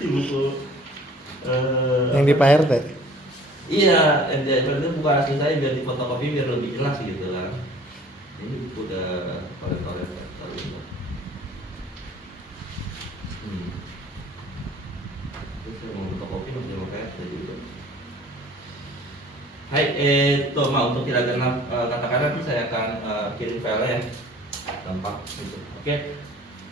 Di buku Yang di Pak RT. iya, itu buku asli saya biar difotokopi biar lebih jelas gitu kan. Ini buku udah koret-koret kalau itu. Terus saya mau fotokopi masih mau kayak jadi itu. Hai, untuk hiragana katakana nanti saya akan kirim file ya, gampang gitu. Oke.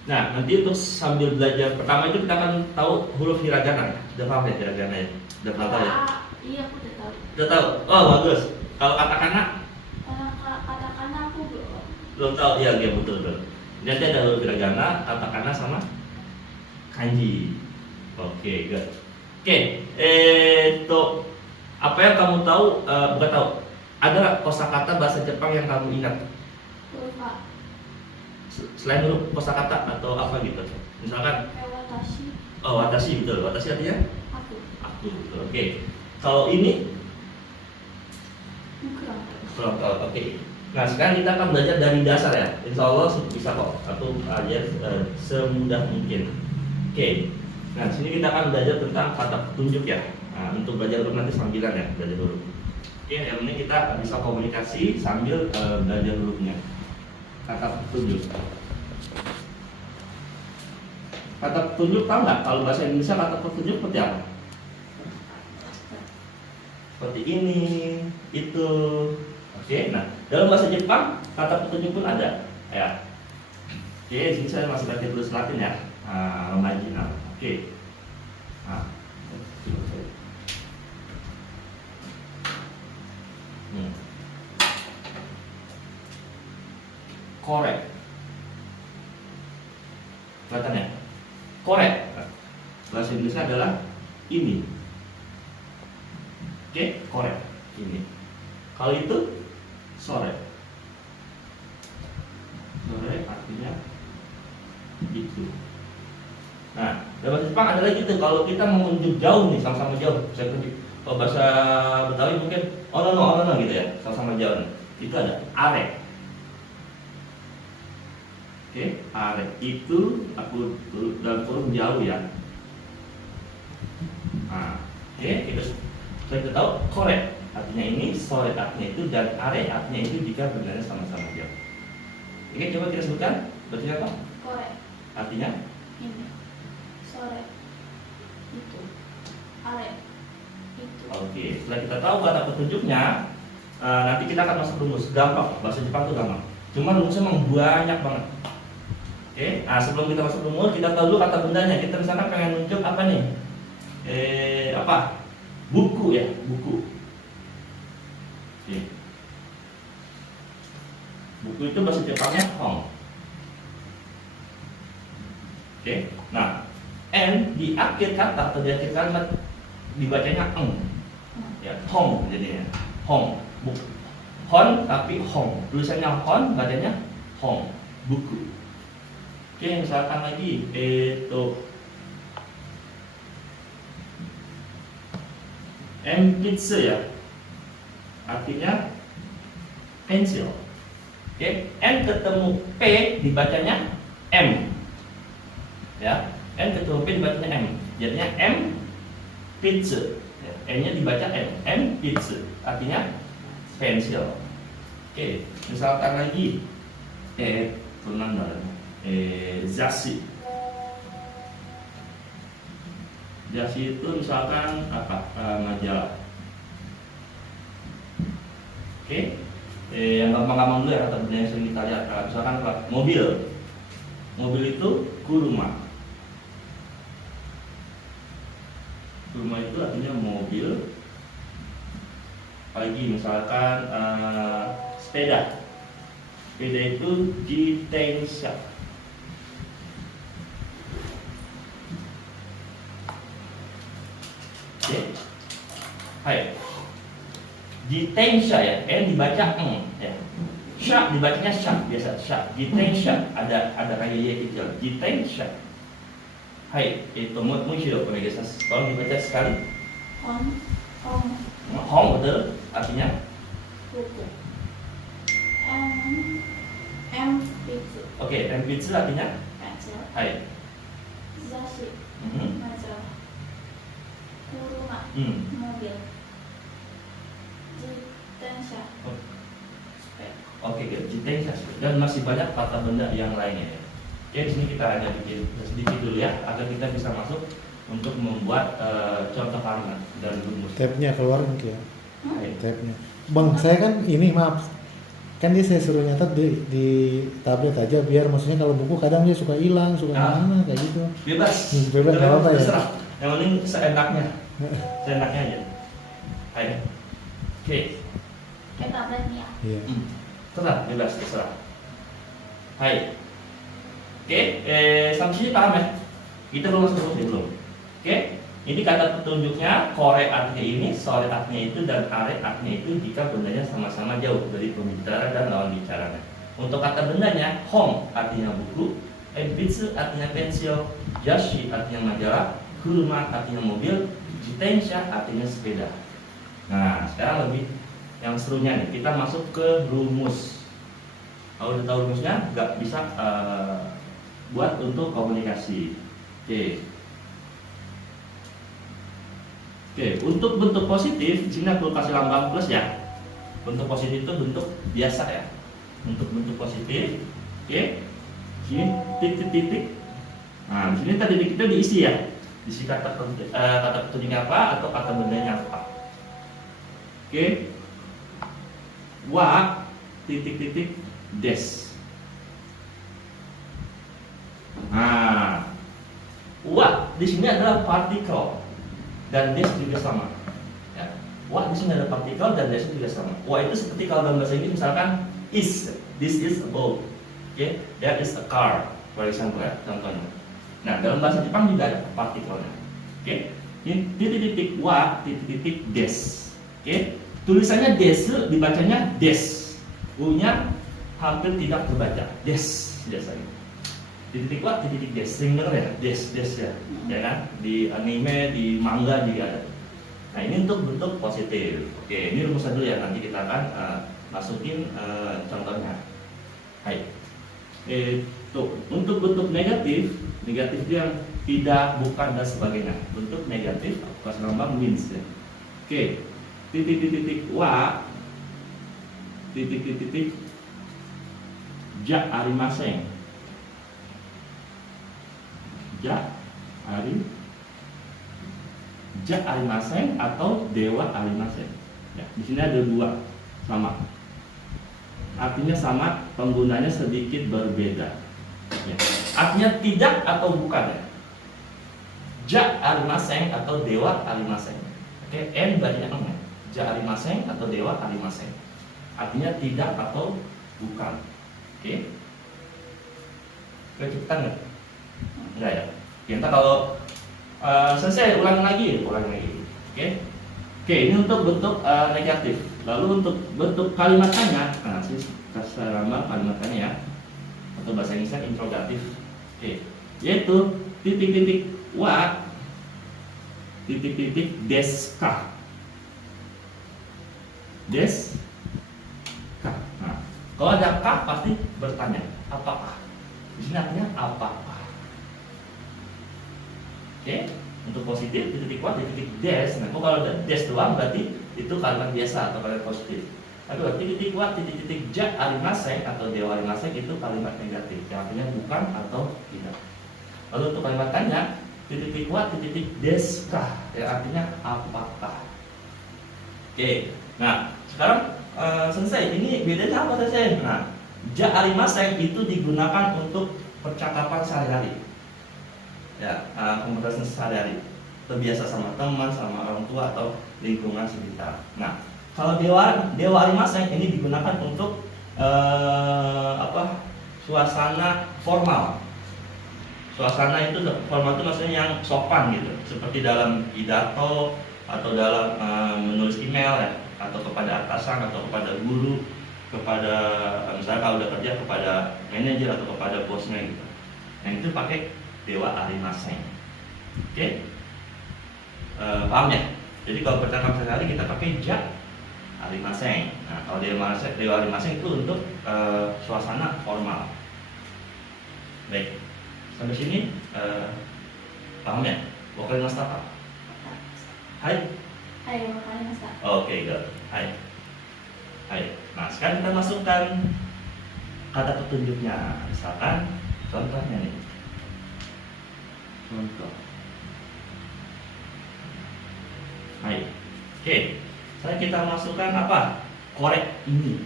Nah, nanti untuk sambil belajar pertama itu kita akan tahu huruf hiragana ya. Udah paham ya hiragana ya? Udah pernah tahu ya? Iya, aku udah tahu. Udah tahu? Oh, bagus. Kalau katakana? Katakana aku belum. Belum tahu? Iya, iya betul betul. Nanti ada huruf hiragana, katakana sama kanji. Oke, good. Oke, apa yang kamu tahu? Bukan tahu. Ada kosakata bahasa Jepang yang kamu ingat? Lupa. Selain huruf kosakata atau apa gitu? Misalkan? Watashi. Oh, watashi betul. Watashi artinya? Aku. Aku betul. Oke. Kalau ini? Kurang. Oke. Nah, sekarang kita akan belajar dari dasar ya. Insya Allah bisa kok. Aku ajar semudah mungkin. Oke. Nah, di sini kita akan belajar tentang kata petunjuk ya. Nah, untuk belajar huruf nanti sambilan ya, belajar huruf. Oke, yang penting kita bisa komunikasi sambil belajar hurufnya. Kata petunjuk. Kata petunjuk tahu nggak? Kalau bahasa Indonesia kata petunjuk seperti apa? Seperti ini, itu. Oke, nah dalam bahasa Jepang kata petunjuk pun ada. Ya. Oke, di sini saya masih pakai tulis Latin ya. Marginal. Oke. Nah. Korek. Kelihatan ya? Korek. Bahasa Indonesia adalah ini. Oke, korek. Ini. Kalau itu sore. Sore artinya itu. Nah, dalam bahasa Jepang ada lagi tuh kalau kita menunjuk jauh nih, sama-sama jauh. Saya tunjuk. Kalau bahasa Betawi mungkin ono gitu ya, sama-sama jauh nih. Itu ada are. Oke, are itu aku dalam kurung jauh ya. Nah, oke, kita tahu korek artinya ini, sore artinya itu, dan are artinya itu jika berada sama-sama jauh. Oke, coba kita sebutkan berarti apa? Korek. Artinya? Ini. Sore. Itu. Are. Itu. Oke, setelah kita tahu kata petunjuknya, nanti kita akan masuk rumus. Gampang, bahasa Jepang itu gampang. Cuma rumusnya memang banyak banget. Oke, nah sebelum kita masuk rumus, kita tahu dulu kata bendanya. Kita misalkan pengen nunjuk apa nih? Apa? Buku ya, buku. Oke. Buku itu bahasa Jepangnya hong. Oke, nah n di akhir kata atau di akhir kalimat dibacanya eng. Ya, hong jadinya. Hong. Hon tapi hong. Tulisannya hon, bacanya hong. Buku. Oke, misalkan lagi itu empitsu ya. Artinya pensil. Oke, n ketemu p dibacanya m. Ya, n ketemu p dibacanya m. Jadinya m pitsu. N-nya dibaca m pitsu. Artinya pensil. Oke, misalkan lagi zashi. Zashi itu misalkan apa? Majalah. Oke. Yang gampang-gampang dulu ya kata benda yang sering kita lihat. Misalkan apa? Mobil. Mobil itu kuruma. Kuruma itu artinya mobil. Apalagi misalkan sepeda. Sepeda itu jitensha. Oke. Hai. Jitensha ya, n dibaca eng ya. Sha dibacanya sha biasa, sha. Jitensha ada kayak y kecil. Jitensha. Hai, itu muncul onegaishimasu. Tolong dibaca sekali. Hong betul, artinya Buku. Empitsu. oke, empitsu artinya Pensil. hai. Zashi. Majalah. mobil. Jitensha. Spek. Oke, jitensha. Dan masih banyak kata benda yang lainnya ya. Oke, di sini kita hanya bikin sedikit dulu ya, agar kita bisa masuk untuk membuat contoh kalimat dan rumus. Tabnya keluar mungkin ya. Baik. Tabnya. Bang, saya kan ini maaf. Kan dia saya suruh nyatet di tablet aja biar maksudnya kalau buku kadang dia suka hilang, suka mana kayak gitu. Bebas. Bebas nggak apa-apa ya. Terserah. Yang penting seenaknya. Seenaknya aja. Ayo. Oke. Kayak tablet nih ya. Iya. Terserah, bebas, terserah. Hai. Oke, sampai sini paham ya? Kita belum masuk rumus belum. Oke, ini kata petunjuknya, kore artinya ini, sore artinya itu, dan are artinya itu jika bendanya sama-sama jauh dari pembicara dan lawan bicaranya. Untuk kata bendanya, home artinya buku, enbitsu artinya pensil, yashi artinya majalah, kuruma artinya mobil, jitensha artinya sepeda. Nah, sekarang lebih yang serunya nih, kita masuk ke rumus. Kalau udah tahu rumusnya, nggak bisa buat untuk komunikasi. Oke, untuk bentuk positif, di sini aku kasih lambang plus ya. Bentuk positif itu bentuk biasa ya. Untuk bentuk positif, oke, sini titik-titik. Nah, di sini tadi titik itu diisi ya. Diisi kata petunjuknya apa atau kata bendanya apa. Oke, wa titik-titik des. Nah, wa di sini adalah partikel dan des juga sama. Ya. Wa di sini ada partikel dan des juga sama. Wa itu seperti kalau dalam bahasa Inggris misalkan is, this is a boat, okay, that is a car, for example ya, contohnya. Nah, dalam bahasa Jepang juga ada partikelnya. Oke, ini titik-titik wa titik-titik des. Oke, tulisannya des dibacanya des, u-nya hampir tidak terbaca, des biasanya. Titik wa titik des, sering denger ya, des ya, ya kan? Di anime, di manga juga ada. Nah, ini untuk bentuk positif. Oke, ini rumusnya dulu ya, nanti kita akan masukin contohnya. Hai. Itu untuk bentuk negatif itu yang tidak, bukan dan sebagainya. Bentuk negatif aku kasih lambang means ya. Oke, titik-titik wa titik-titik ja arimaseng. Ja arimaseng atau dewa arimaseng. Ya, di sini ada dua sama. Artinya sama, penggunanya sedikit berbeda. Ya. Artinya tidak atau bukan ya. Ja arimaseng atau dewa arimaseng. Oke, n banyak namanya. Ja arimaseng atau dewa arimaseng. Artinya tidak atau bukan. Oke. Kecepatan nggak? Enggak ya. Kita kalau selesai ulang lagi. Oke. Oke, ini untuk bentuk negatif. Lalu untuk bentuk kalimat tanya, nah sih kasih lambang kalimat tanya ya. Atau bahasa Inggrisnya interrogatif. Oke. Yaitu titik-titik wa titik-titik deska. Deska. Nah, kalau ada ka pasti bertanya, apakah? Di sini artinya apakah. Oke, untuk positif titik wa titik des. Nah, kalau ada des doang berarti itu kalimat biasa atau kalimat positif. Tapi kalau titik wa titik ja arimaseng atau dewa arimaseng itu kalimat negatif, yang artinya bukan atau tidak. Lalu untuk kalimat tanya titik wa titik deska, yang artinya apakah. Oke, nah sekarang selesai. Ini bedanya apa selesai? Nah, ja arimaseng itu digunakan untuk percakapan sehari-hari. Ya, konversasi sehari-hari, terbiasa sama teman, sama orang tua atau lingkungan sekitar. Nah, kalau dewa arimaseng ini digunakan untuk suasana formal. Suasana itu formal itu maksudnya yang sopan gitu, seperti dalam pidato atau dalam menulis email ya, atau kepada atasan atau kepada guru, kepada misalnya kalau udah kerja kepada manajer atau kepada bosnya gitu. Nah, itu pakai dewa arimaseng. Oke, paham ya? Jadi kalau percakapan sehari-hari kita pakai ja arimaseng. Nah, kalau dewa arimaseng itu untuk suasana formal. Baik, sampai sini paham ya? Vokal nastapa. Hai. Hai, wakarimashita. Oke, good. Hai. Hai. Nah, sekarang kita masukkan kata petunjuknya. Misalkan contohnya nih. Contoh. Hai. Oke. Sekarang kita masukkan apa? Korek ini.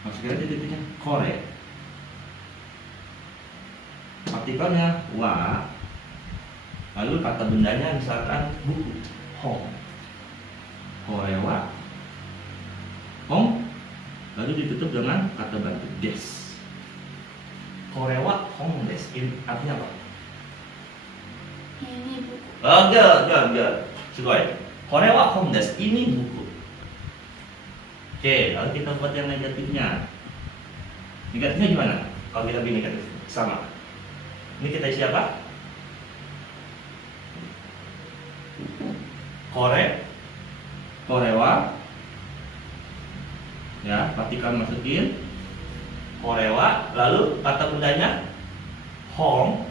Masukkan aja titiknya. Korek. Partikelnya wa. Lalu kata bendanya misalkan buku. Hong. Korewa. Hong. Lalu ditutup dengan kata bantu des. Korewa hong des. Ini artinya apa? Ini buku. Oh, good. Sugoi. Korewa hong des. Ini buku. Oke, lalu kita buat yang negatifnya. Negatifnya gimana? Kalau kita bikin negatif sama. Ini kita isi apa? Korewa. Ya, partikel masukin. Korewa, lalu kata bendanya hong.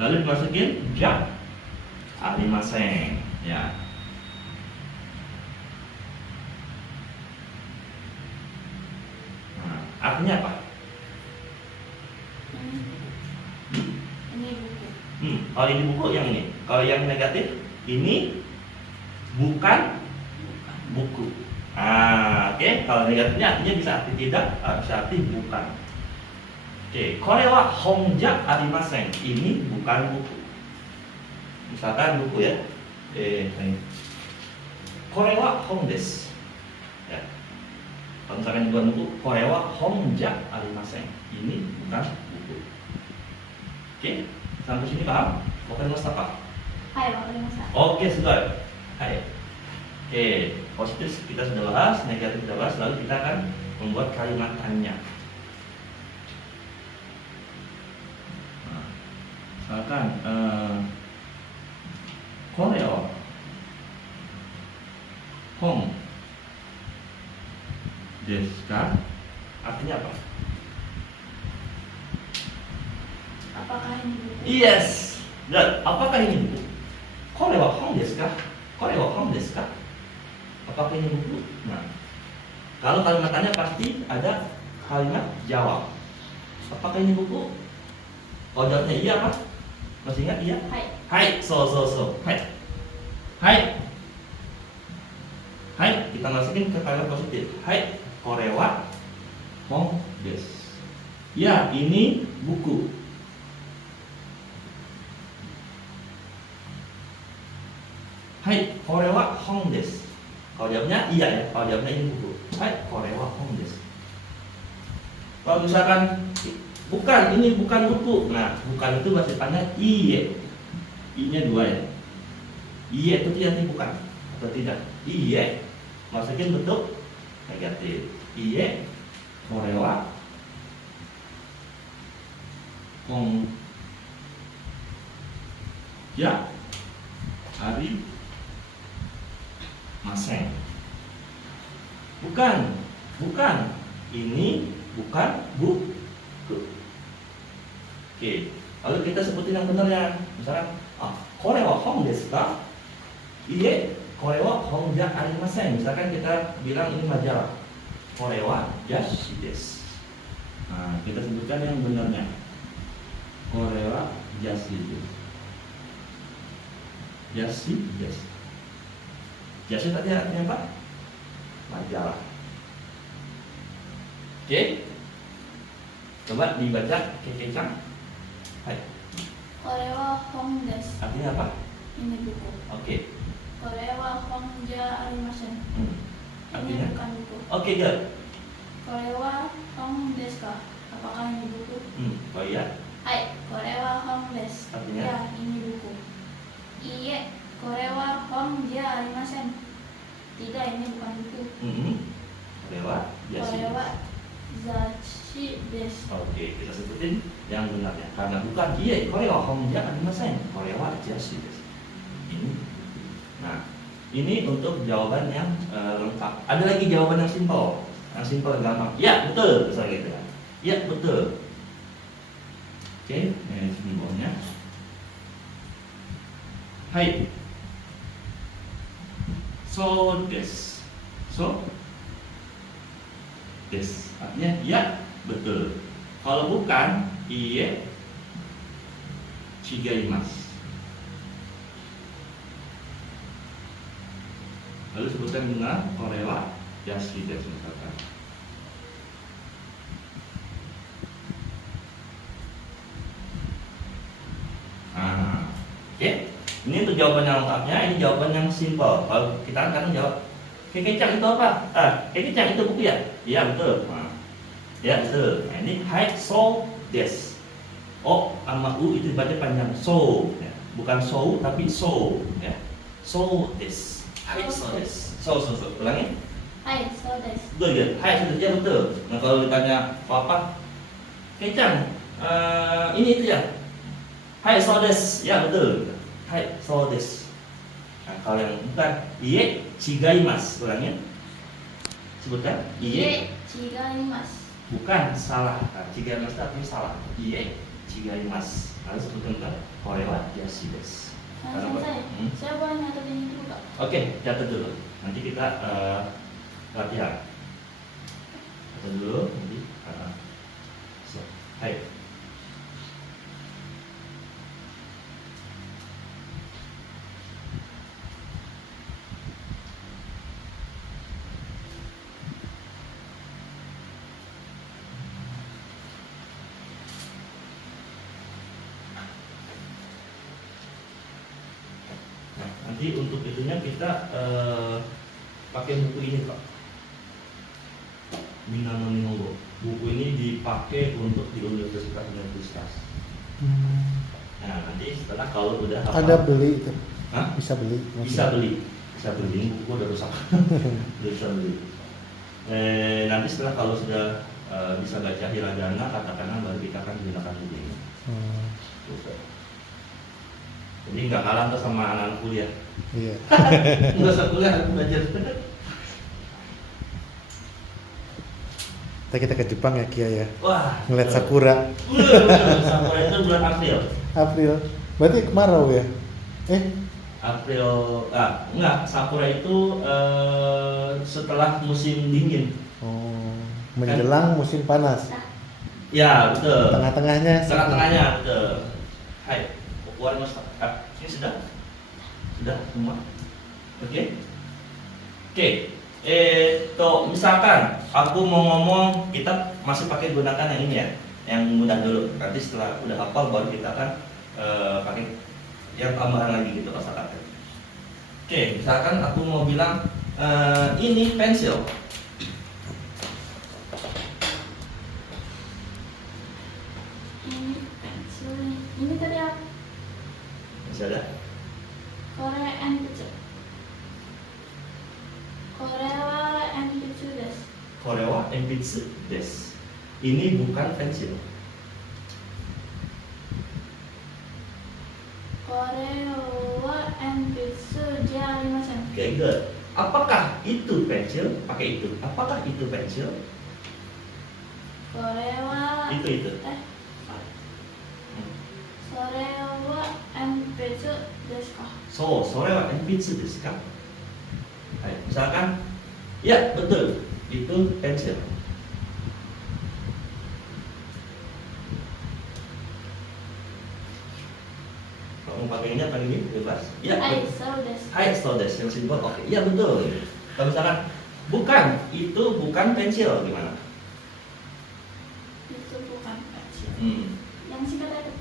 Lalu dimasukin ja. Arimasen. Ya. Nah, artinya apa? Ini buku. Kalau ini buku yang ini. Kalau yang negatif, ini bukan buku. Oke. Kalau negatifnya artinya bisa arti tidak, bisa arti bukan. Oke. Korewa hongja arimasen. Ini bukan buku. Misalkan buku ya. Ini. Korewa hong des. Ya. Kalau misalkan bukan buku, korewa hongja arimasen. Ini bukan buku. Oke. Sampai sini paham? Wakarimashita apa? Hai, wakarimashita. Oke, sudah. Hai. Oke, positif kita sudah bahas, negatif sudah bahas, lalu kita akan membuat kalimat tanya. Nah, misalkan Koreo Hong Deska artinya apa? Apakah ini buku? Yes. Dan apakah ini buku? Koreo Hong Deska? Koreo Hong Deska? Apakah ini buku? Nah, kalau kalimat tanya pasti ada kalimat jawab. Apakah ini buku? Kalau jawabnya iya apa? Masih ingat iya? Hai. Hai, so. Hai. Kita masukin ke kalimat positif. Hai, korewa hong des. Ya, ini buku. Hai, korewa hong des. Kalau jawabnya iya ya, kalau jawabnya ini buku. Hai, korewa hong des. Kalau misalkan bukan, ini bukan buku. Nah, bukan itu bahasa Jepangnya iye. I-nya 2 ya. Iye itu artinya bukan atau tidak. Iye. Masukin bentuk negatif. Iye korewa hong ya ari maseng. Bukan. Ini bukan buku. Oke, lalu kita sebutin yang benarnya. Misalkan, korewa hong desu ka? Iye, korewa hongja arimasen. Misalkan kita bilang ini majalah. Korewa yashi desu. Nah, kita sebutkan yang benarnya. Korewa yashi desu. Yashi desu. Yashi tadi artinya apa? Majalah. Oke. Coba dibaca kekecang. Hai. Korewa hong desu. Artinya apa? Ini buku. Oke. Korewa hongja arimasen. Ini Artinya? bukan buku. Oke, good. Korewa hong desu ka? Apakah ini buku? Oh iya. Hai, korewa hong desu. Artinya? Ya, ini buku. Iye, korewa hongja arimasen. Tidak, ini bukan buku. Korewa yashi. Korewa zachi desu. Oke, kita sebutin yang benarnya. Karena bukan iye, korewa hongja arimasen. Korewa yashi desu. Ini. Nah, ini untuk jawaban yang lengkap. Ada lagi jawaban yang simpel. Yang simpel gampang. Ya, betul. Misalnya gitu kan. Ya, betul. Oke, ini bawahnya. Hai. So des. So des. Artinya ya, betul. Kalau bukan, iye chigaimasu. Lalu sebutkan dengan korewa yashi desu misalkan. Oke. Ini untuk jawaban yang lengkapnya, ini jawaban yang simple. Kalau kita kan jawab, kekecang itu apa? Kekecang itu buku ya? Iya betul. Ya betul. Nah, ini hai so des. O sama u itu dibaca panjang so, ya. Bukan so tapi so, ya. So des. Hai so des. So. Ulangi. Hai, so des. Betul ya. Hai so des. Ya betul. Nah kalau ditanya apa? Kecang. Ini itu ya. Hai so des. Ya betul. Hai so des. Nah kalau yang bukan iye chigaimasu. Ulangi. Sebutkan. Iye chigaimasu. bukan salah. Nah, chigaimasu itu artinya salah. Iye chigaimasu. Lalu sebutkan korewa yashi desu. Sensei, saya boleh nyatet ini dulu Kak? Oke, catat dulu. Nanti kita latihan. Catat dulu nanti. So, hai. Nah, nanti untuk itunya kita pakai buku ini Pak. Minano Nihongo. Buku ini dipakai untuk di universitas. Nah, nanti setelah kalau udah hafal. Ada beli itu. Hah? Bisa beli. Bisa beli. Ini buku udah rusak. Udah bisa beli. Nanti setelah kalau sudah bisa baca hiragana, katakana, baru kita akan gunakan buku ini. Jadi nggak kalah tuh sama anak kuliah. Iya. Nggak usah kuliah, aku belajar. Kita ke Jepang ya Kia ya. Wah. Ngeliat sakura. Sakura itu bulan April. Berarti kemarau ya? April. Enggak. Sakura itu setelah musim dingin. Oh, menjelang musim panas. Ya betul. Tengah-tengahnya. Tengah-tengahnya betul. Hai. Ini sudah semua. Oke. Misalkan aku mau ngomong, kita masih pakai gunakan yang ini ya, yang mudah dulu. Nanti setelah udah hafal baru kita akan pakai yang tambahan lagi gitu kosakata. Oke, misalkan aku mau bilang ini pensil. Ini pensil. Ini tadi apa? Masih ada? Korea and pensil. Korewa and pensil desu. Korewa enpitsu desu. Ini bukan pensil. Korewa and pensil ja arimasen. Oke, good. Apakah itu pensil? Pakai itu. Apakah itu pensil? Korewa. Itu. Korewa and pensil desu ka? So, sorewa enpitsu desu ka? Hai, misalkan, ya betul, itu pensil. Kalau mau pakai ini apa ini? Bebas. Ya. Hai, so desu. Hai, so desu. Yang simpel. Oke, iya betul. Kalau misalkan, itu bukan pensil, gimana? Itu bukan pensil. Yang singkat itu.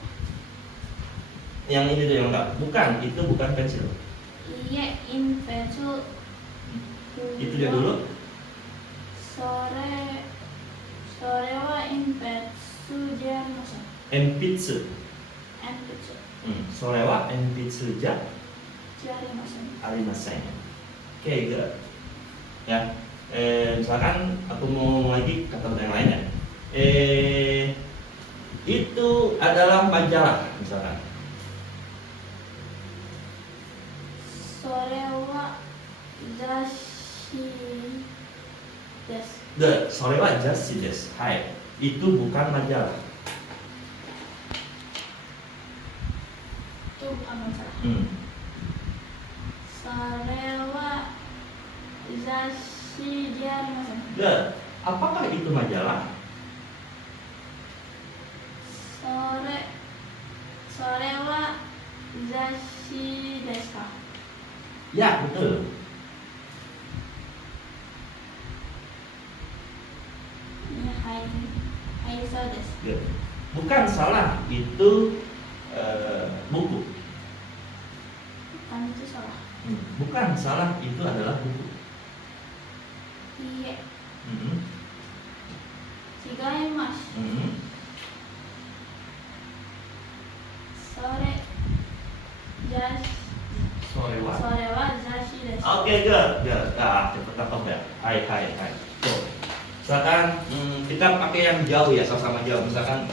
Yang ini tuh yang enggak. Bukan, itu bukan pensil. Iya, in pensil. Itu dia dulu. Sorewa in pensil ja arimasen. Enpitsu. And pensil Sorewa enpitsu ja ja arimasen. arimasen. Oke, good. Ya. Misalkan aku mau ngomong lagi kata yang lain ya. Itu adalah majalah misalkan. Sorewa zashi desu. Sorewa jassi desu. Hai. Itu bukan majalah. bukan masalah. Hmm. Sore wa zashi ji arimasen. Good. Apakah itu majalah? Sore wa zashi desu ka? Ya, betul. Ini hai so desu. Good. Bukan salah, itu buku. Bukan itu salah. Bukan salah, itu adalah buku. Iye, Hmm. chigaimasu. Hmm. Sore Sore wa. zashi desu. Oke, good. Cepat tangkap ya. Hai. Tuh. Misalkan kita pakai yang jauh ya, sama-sama jauh. Misalkan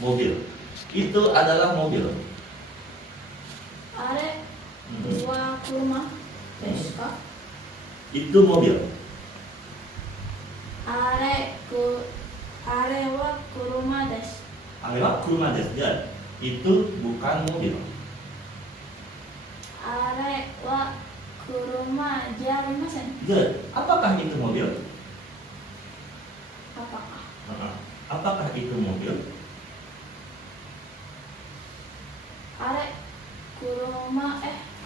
mobil. Itu adalah mobil. Are Hmm. wa kuruma desu ka? Itu mobil. Are wa kuruma desu. Adalah kurma desu. Good. Itu bukan mobil. Are wa kuruma ji arimasen. Good. Apakah itu mobil? Apakah? Apakah itu mobil?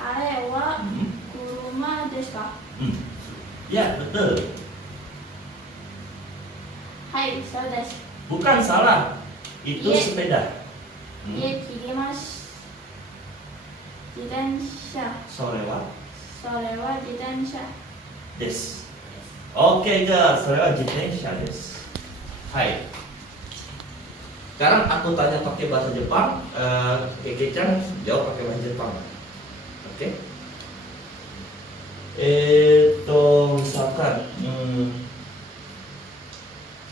Are wa Hmm. kuruma desu ka? Ya, betul. Hai, so desu. Bukan salah. Itu Iya. sepeda. Iye, kirimasu. Jitensha. Sore wa Jitensha. desu. Oke, guys. Sore wa jitensha desu. Hai. Sekarang aku tanya pakai bahasa Jepang, Keke-chan jawab pakai bahasa Jepang. Oke? Misalkan,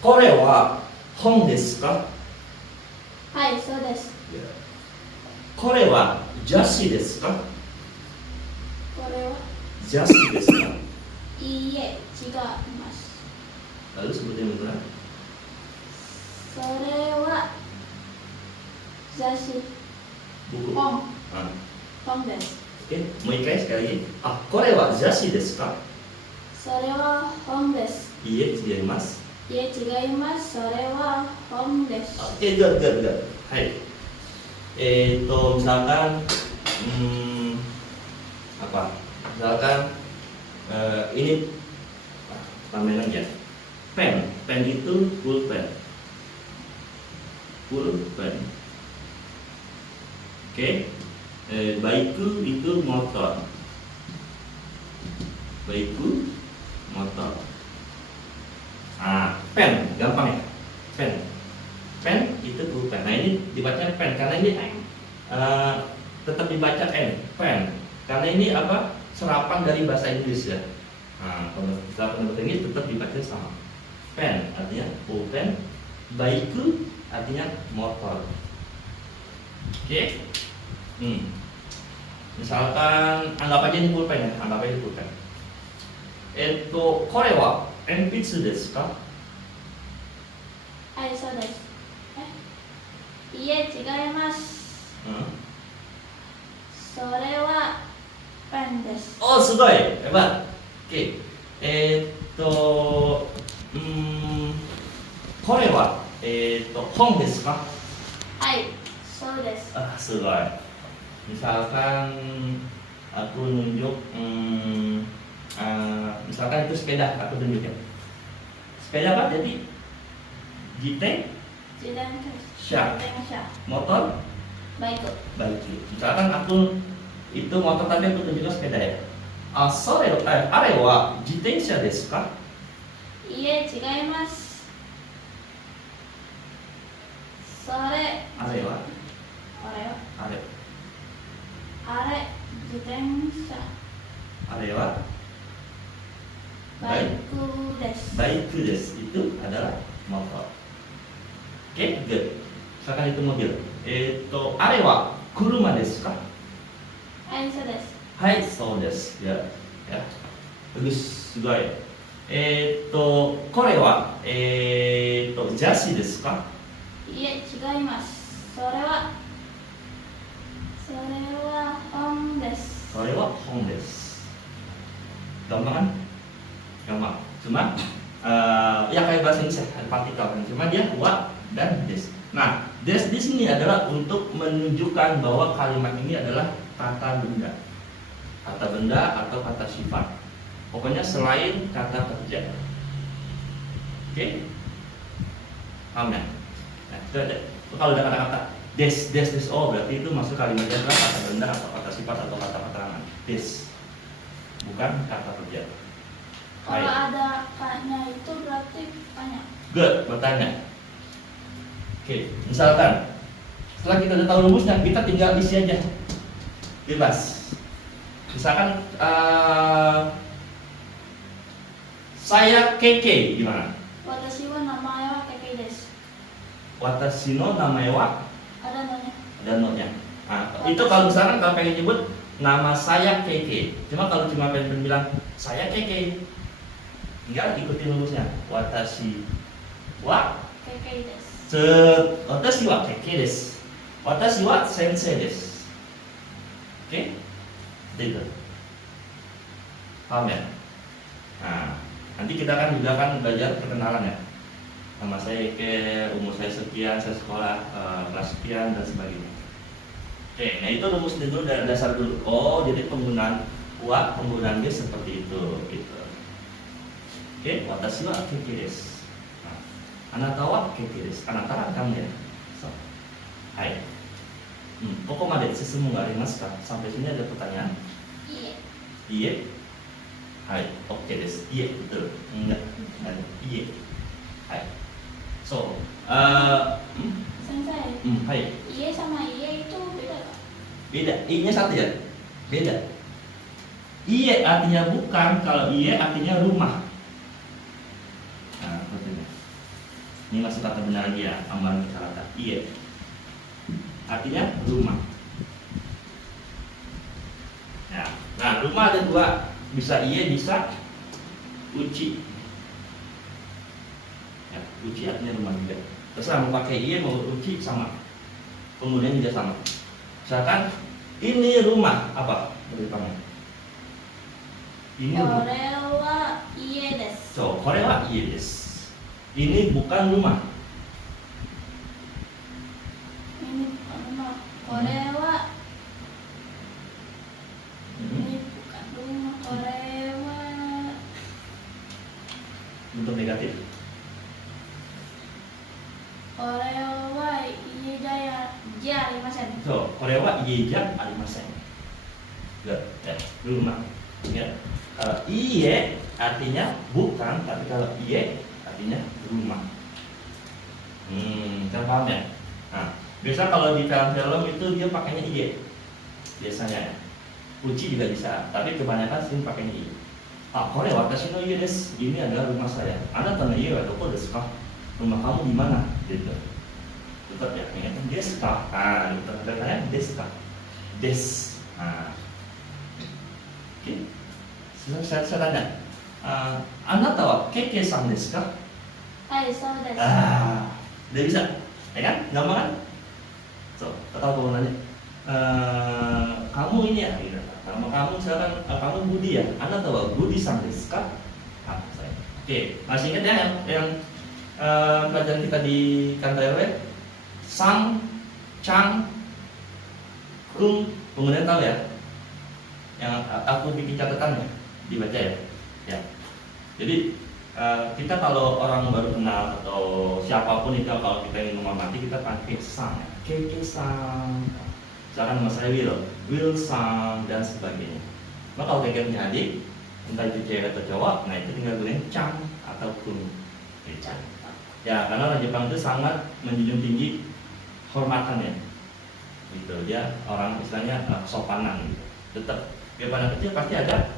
これは本ですか? はい、そうです。これは雑誌ですか? これは雑誌ですか? いいえ、違います。 Lalu sebutnya benar. それは雑誌、 Buku. 本、 Ah. 本です。 Oke, mau ikai sekali lagi. Ah, これは雑誌ですか? それは本です。いいえ、違います。いえ、違います。それは本です。 Oke, good. Hai. Misalkan apa? Misalkan ini tambahin aja. Pen itu pulpen. Oke. Baiku itu motor. Pen, gampang ya. Pen itu pulpen. Nah, ini dibaca pen karena ini tetap dibaca pen. Karena ini apa? Serapan dari bahasa Inggris ya. Nah, kalau serapan bahasa Inggris tetap dibaca sama. Pen artinya pulpen, baiku artinya motor. Oke. Misalkan anggap aja ini pulpen ya, kore wa enpitsu desu ka? はい、そうです。いえ、違います。それはペンです。 Oh, sugoi, hebat. Oke. Kore wa hon desu ka? はい、そうです。 Ah, sugoi. Misalkan aku nunjuk misalkan itu sepeda, aku tunjuk ya. Sepeda apa? Jadi jite, 自転車。 Sha. 自転車。 motor, バイク。 baiku. Misalkan aku itu motor tadi aku tunjukkan sepeda ya. Are wa jitensha desu ka? いえ、違います。それ、あれはあれ、自転車。あれはバイクです。 baiku desu. Itu adalah motor. Oke, good. Misalkan itu mobil. Are wa kuruma desu ka? はい、そうです。 Hai, so desu. Ya. Bagus, sugoi. Kore wa zashi desu ka? いえ、違います。それは gampang kan? Gampang. Cuma ya kayak bahasa Inggris ada partikel kan. Cuma dia wa dan des. Nah, des di sini adalah untuk menunjukkan bahwa kalimat ini adalah kata benda. Kata benda atau kata sifat. Pokoknya selain kata kerja. Oke? Paham ya? Nah, itu ada. Kalau ada kata-kata des, oh berarti itu masuk kalimatnya adalah kata benda atau kata sifat atau kata keterangan. Des, bukan kata kerja. Kalau Baik. ada kaknya itu berarti banyak. Good, bertanya. Oke, misalkan setelah kita udah tahu rumusnya, kita tinggal isi aja. Bebas. Misalkan saya Keke, gimana? Watashi wa namae wa Keke desu. Watashi no namae wa, Ada namanya. ada notnya. Nah, itu kalau misalkan kalau pengen nyebut nama saya Keke. Cuma kalau cuma pengen bilang saya Keke, tinggal ikutin rumusnya. Watashi wa Keke desu. watashi wa Keke desu. Watashi wa sensei desu. Oke? Itu. Paham ya? Nah, nanti kita kan juga kan belajar perkenalan ya. Nama saya Eke, umur saya sekian, saya sekolah kelas sekian dan sebagainya. Oke, nah itu rumus dulu dari dasar dulu. Oh, jadi penggunaan wa, penggunaan ge seperti itu, gitu. Oke, watashi wa Keke desu. Nah, anata wa Keke desu. Anata wa kamu ya. So, hai. Kokomade susumu ga arimasu ka? Sampai sini ada pertanyaan? Iya. Iye. Hai, oke desu. Iye, betul. Enggak. Ada. Iye. Hai. So, Sensei. hai. Iye sama iye itu beda nggak? Beda. I-nya satu ya? Beda. Iye artinya bukan, kalau iye artinya rumah. Nah, seperti ini. Ini masuk kata benar lagi ya, ambaran kata iye. Artinya rumah. Ya. Nah, rumah ada dua, bisa iye, bisa uci. Ya, uci artinya rumah juga. Terserah mau pakai iye mau uci sama. Kemudian juga sama. Misalkan ini rumah apa? Berdepannya. Ini rumah. Kore wa iye desu. So, kore wa iye desu. Ini bukan rumah. Ini bukan rumah. Kore wa ini bukan rumah. Kore wa Bentuk negatif. kore wa iye jaya arimasen. So, kore wa iye ja arimasen. Good. Ya, rumah. Ya. Kalau iye artinya bukan, tapi kalau iye artinya rumah. Kita paham ya? Nah, biasa kalau di film-film itu dia pakainya iye. Biasanya ya. Uci juga bisa, tapi kebanyakan sering pakainya iye. Kore watashi no iye desu. Ini adalah rumah saya. Anata no iye wa doko desu ka? Rumah kamu di mana? Gitu. Tetap ya, ingatkan desu ka? Nah, tetap desu ka? Des. Nah. Oke. Saya tanya. Anata wa Keke-san desu ka? Hai, so desu. Udah bisa, ya kan? Gampang kan? So, atau kamu nanya, kamu ini ya, gitu. Nama kamu misalkan, kamu Budi ya? Anda tahu Budi-san desu ka? Saya. Oke, masih ingat ya yang pelajaran kita di kantor RW? Sang, Chang, Kung, kemudian tahu ya? Yang aku bikin catatan ya, dibaca ya. Ya. Jadi kita kalau orang baru kenal atau siapapun itu kalau kita ingin menghormati kita pakai sang, Keke sang, misalkan nama saya Will sang dan sebagainya. Maka kalau Keke punya adik, entah itu cewek atau cowok, nah itu tinggal gunain Chang atau Kun. Chang. Ya karena orang Jepang itu sangat menjunjung tinggi hormatannya, gitu. Dia orang istilahnya sopanan, gitu. Tetap biar anak kecil pasti ada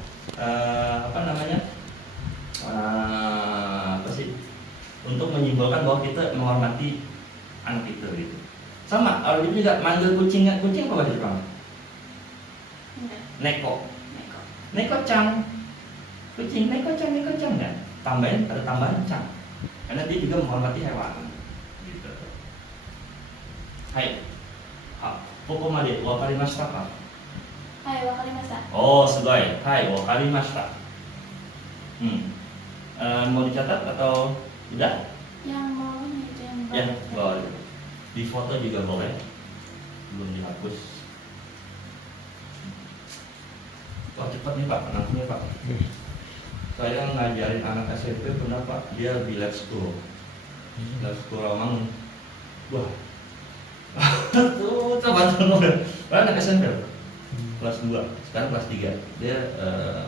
apa namanya? Apa sih, untuk menyimbolkan bahwa kita menghormati anak itu gitu. Sama orang itu juga manggil kucing apa bahasa Jepang? Neko. Neko cang. Kucing neko cang ya. Tambahin ada tambahan cang. Karena dia juga menghormati hewan. Gitu. Hai. Kokomade wakarimashita ka? Hai, wakarimashita. Oh, sugoi. Hai, wakarimashita. Mau dicatat atau udah? Yang bawahnya itu yang Ya, bawah. boleh. Di foto juga boleh. Belum dihapus. Wah, cepat nih Pak, anaknya Pak. Saya ngajarin anak SMP pernah Pak, dia di lab school. Lab school Ramang. Wah. Tuh, coba tuh. Anak SMP. Kelas 2, sekarang kelas 3. Dia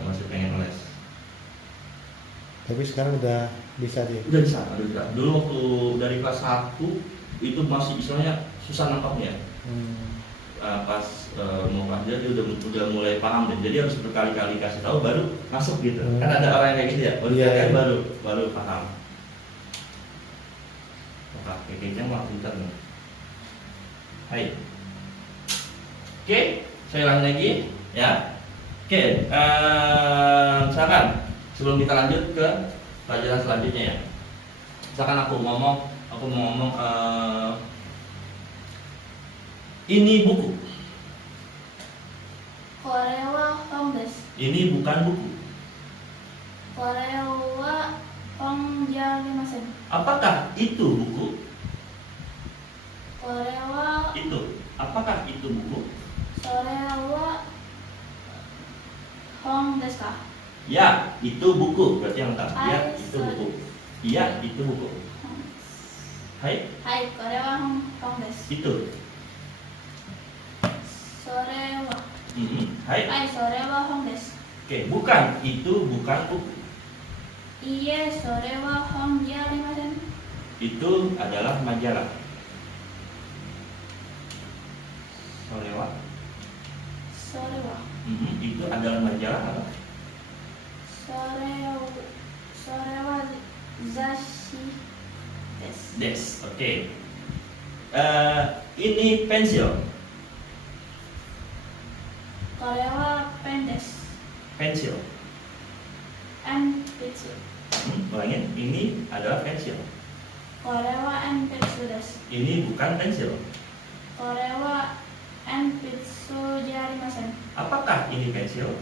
masih pengen les. Tapi sekarang udah bisa dia. Udah bisa, udah bisa. Dulu waktu dari kelas 1 itu masih istilahnya susah nangkapnya. Pas mau pelajar dia udah mulai paham deh. Jadi harus berkali-kali kasih tahu baru masuk gitu. Kan ada orang yang kayak gitu ya. Baru Iya, kan iya. baru paham. Wah, kayaknya mah pintar nih. Hai. Oke, saya ulangi lagi ya. Oke, misalkan sebelum kita lanjut ke pelajaran selanjutnya ya. Misalkan aku mau ngomong ini buku. Korewa Hongdes. Ini bukan buku. Korewa Hongjalimasen. Apakah itu buku? Korewa Itu. Apakah itu buku? Sorewa Hongdes ka? Ya, itu buku. Berarti yang lengkap. Ya, Hai, itu buku. Iya, itu buku. Hai, Hai, Korewa Hongdes. itu. Sorewa. Hai. Hai, Sorewa Hongdes. Oke, bukan. Itu bukan buku. Iye, Sorewa Hongjalimasen. Itu adalah majalah. Sorewa. Sorewa. Itu adalah majalah apa? Sorewa Zashi des. Des. Oke. Ini pensil. Korewa pendes. Pensil. And pitsu. Ulangin. Ini adalah pensil. Korewa and pitsu des. Ini bukan pensil. Korewa and pitsu jarimasen. Apakah ini pensil?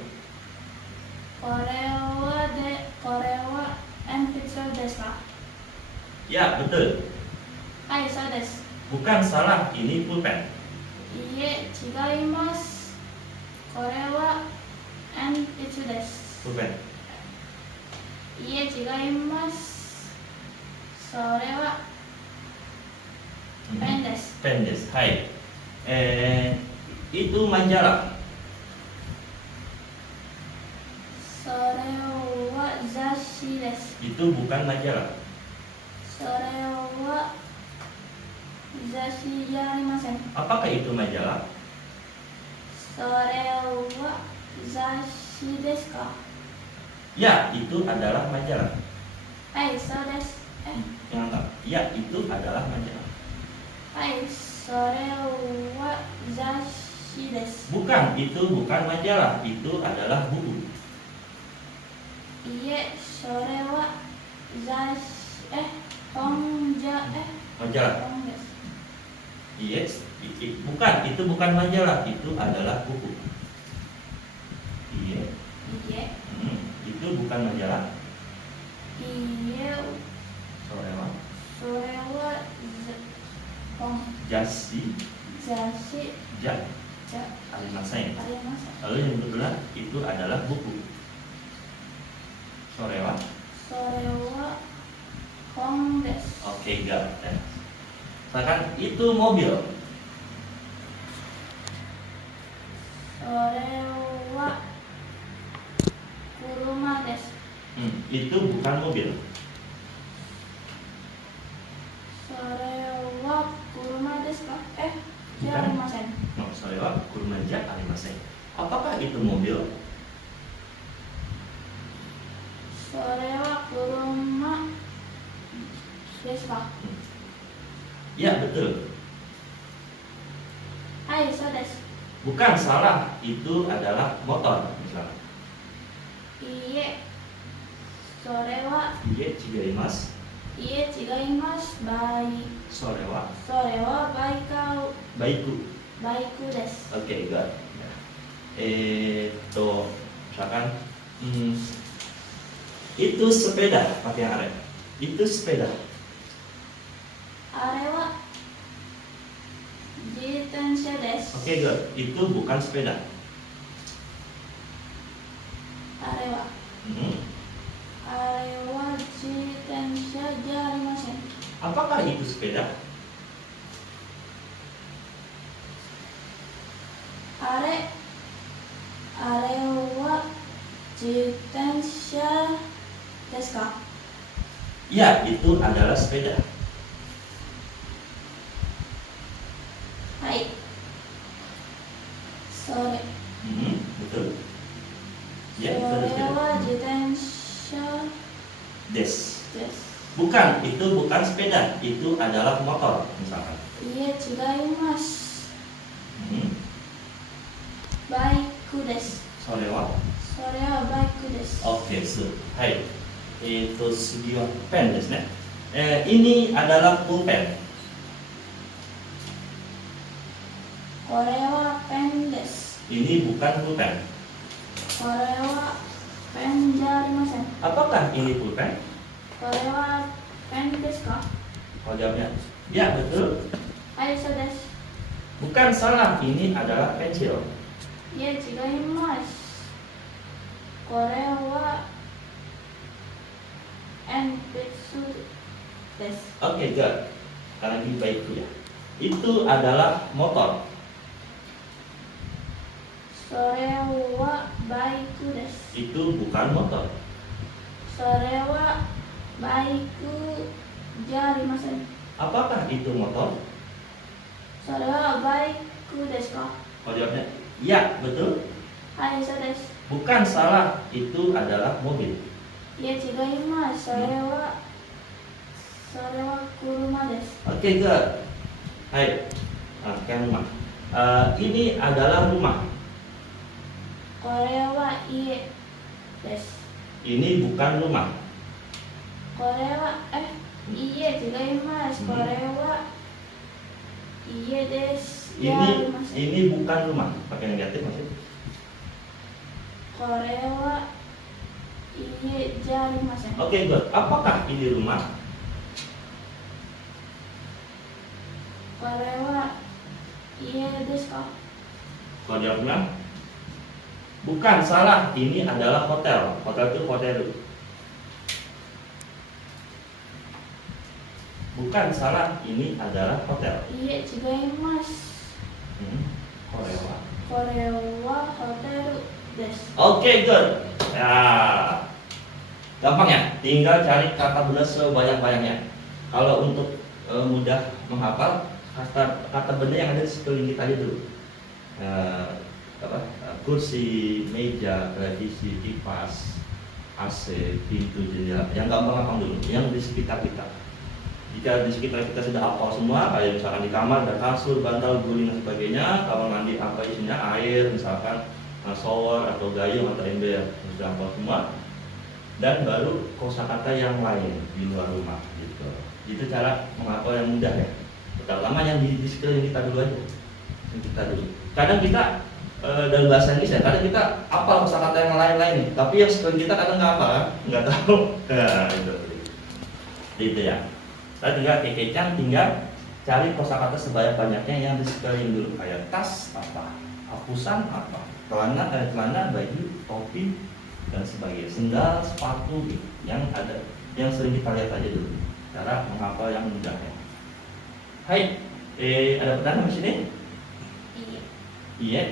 Korewa and pitsu des ka? Ya, betul. Hai, so des. Bukan, salah. Ini pulpen. Iye, chigaimasu. Korewa and pitsu des. Pulpen. Iye, chigaimasu. Sorewa pen des. Pendes. Hai. Itu majalah. Sorewa zashi des. Itu bukan majalah. Sorewa zashi jarimasen. Apakah itu majalah? Sorewa zashi desu ka? Ya, itu adalah majalah. Hai, so desu. Yang lengkap. Ya, itu adalah majalah. Hai, sorewa zashi desu. Bukan, itu bukan majalah. Itu adalah buku. Iye, sorewa zashi Majalah. hongdesu. Yes, bukan. Itu bukan majalah. Itu adalah buku. Iya. Iye, Itu bukan majalah. iye, Sorewa. sorewa Jasi. zashi Ja. ja Arimasen. arimasen. Lalu yang kedua itu adalah buku. Sorewa. Sorewa hongdesu. Oke, got it. Misalkan itu mobil. Sorewa kuruma desu. Itu bukan mobil. Sorewa kuruma desu ka? Bukan. Jarimasen. No, sorewa kurumaja arimasen. Apakah itu mobil? Sorewa kuruma desu ka? Ya, betul. Hai, so desu. Bukan, salah. Itu adalah motor, misalnya. Iye, sorewa Iye chigaimasu. iye chigaimasu. Bai. Sorewa Sorewa baiku. baiku desu. Oke, got it. Misalkan Itu sepeda pakai are. Itu sepeda. Arewa jitensha desu. Oke, good. Itu bukan sepeda. Arewa. Hmm. Arewa jitensha jarimasen. Apakah itu sepeda? Arewa jitensha desu ka? Ya, itu adalah sepeda. Hai. Sore. Betul. Ya, itu adalah sepeda. Sorewa jitensha Des. desu. Bukan, itu bukan sepeda. Itu adalah motor, misalkan. Iye, chigaimasu. Hmm. Baiku desu. Sorewa. Sorewa baiku desu. Oke, so. Hai. Itu sebuah pen, desu ne. Ini adalah pulpen. Korewa pen desu. Ini bukan pulpen. Korewa pen jarimasen. Apakah ini pulpen? Korewa pen desu ka? Kalau jawabnya, ya betul. Hai, so desu. Bukan, salah. Ini adalah pensil. Iye, chigaimasu. Korewa enpetsu desu. Oke, good. Karena ini baikku ya. Itu adalah motor. Sorewa baiku desu. Itu bukan motor. Sorewa baiku jarimasen. Apakah itu motor? Sorewa baiku desu ka? Kalau jawabnya, ya betul. Hai, so desu. Bukan, salah. Itu adalah mobil. Iye, chigaimasu. Sorewa kuruma desu. Oke, good. Hai. Kan rumah. Ini adalah rumah. Korewa iye desu. Ini bukan rumah. Korewa iye, chigaimasu. Korewa iye desu. Jarimasen. Ini bukan rumah. Pakai negatif maksudnya. Korewa iye jarimasen. Oke, good. Apakah ini rumah? Korewa iye desu ka? Kalau jawabnya, bukan, salah. Ini adalah hotel. Hotel itu hotel. Bukan, salah. Ini adalah hotel. Iye, chigaimasu. Korewa. Korewa hotel desu. Oke, good. Ya, gampang ya. Tinggal cari kata benda sebanyak-banyaknya. Kalau untuk mudah menghafal, kata benda yang ada di sekeliling kita aja dulu. Kursi, meja, televisi, kipas, AC, pintu, jendela. Yang gampang-gampang dulu. Yang di sekitar kita. Jika di sekitar kita sudah hafal semua, kayak misalkan di kamar ada kasur, bantal, guling dan sebagainya. Kamar mandi apa isinya? Air, misalkan shower atau gayung atau ember, sudah hafal semua. Dan baru kosakata yang lain di luar rumah gitu. Itu cara menghafal yang mudah ya. Pertama yang di sekeliling kita dulu aja. Kita dulu. Kadang kita dalam bahasa Inggris ya, kadang kita hafal kosakata yang lain-lain nih, tapi yang sekeliling kita kadang nggak hafal, nggak tahu. Nah, itu ya. Saya tinggal kekecang, tinggal cari kosakata sebanyak-banyaknya yang di sekeliling dulu, kayak tas apa, hapusan apa, celana, baju, topi dan sebagainya, sendal, sepatu gitu. Yang ada, yang sering kita lihat aja dulu. Cara menghafal yang mudah ya. Hai, ada pertanyaan di sini? Iye. Iya.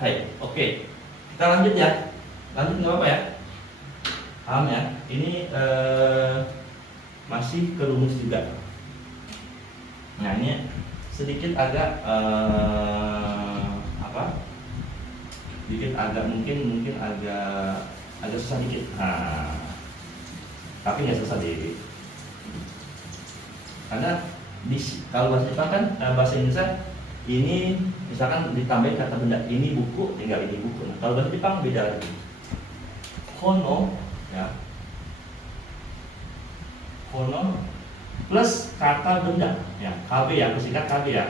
Hai, oke. Kita lanjut ya. Lanjut nggak apa ya? Paham ya? Ini masih kerumus juga. Nah ini sedikit agak sedikit agak mungkin agak susah dikit. Nah, tapi nggak susah dikit. Karena kalau bahasa Jepang kan bahasa Indonesia ini misalkan ditambahin kata benda ini buku, tinggal ini buku. Nah, kalau bahasa Jepang beda lagi. Kono ya. Kono plus kata benda ya, KB ya, singkat KB ya.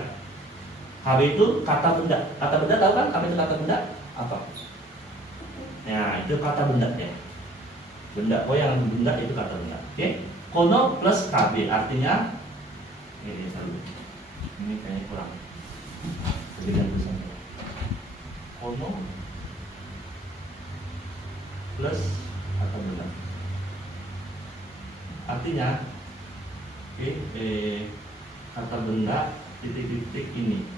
KB itu kata benda. Kata benda tahu kan? KB itu kata benda apa? Ya, itu kata benda ya. Benda, oh yang benda itu kata benda. Oke. Kono plus KB artinya ini satu. Ini kayaknya kurang. Kegedean tulisannya. Kono plus kata benda. Artinya oke, kata benda titik-titik ini.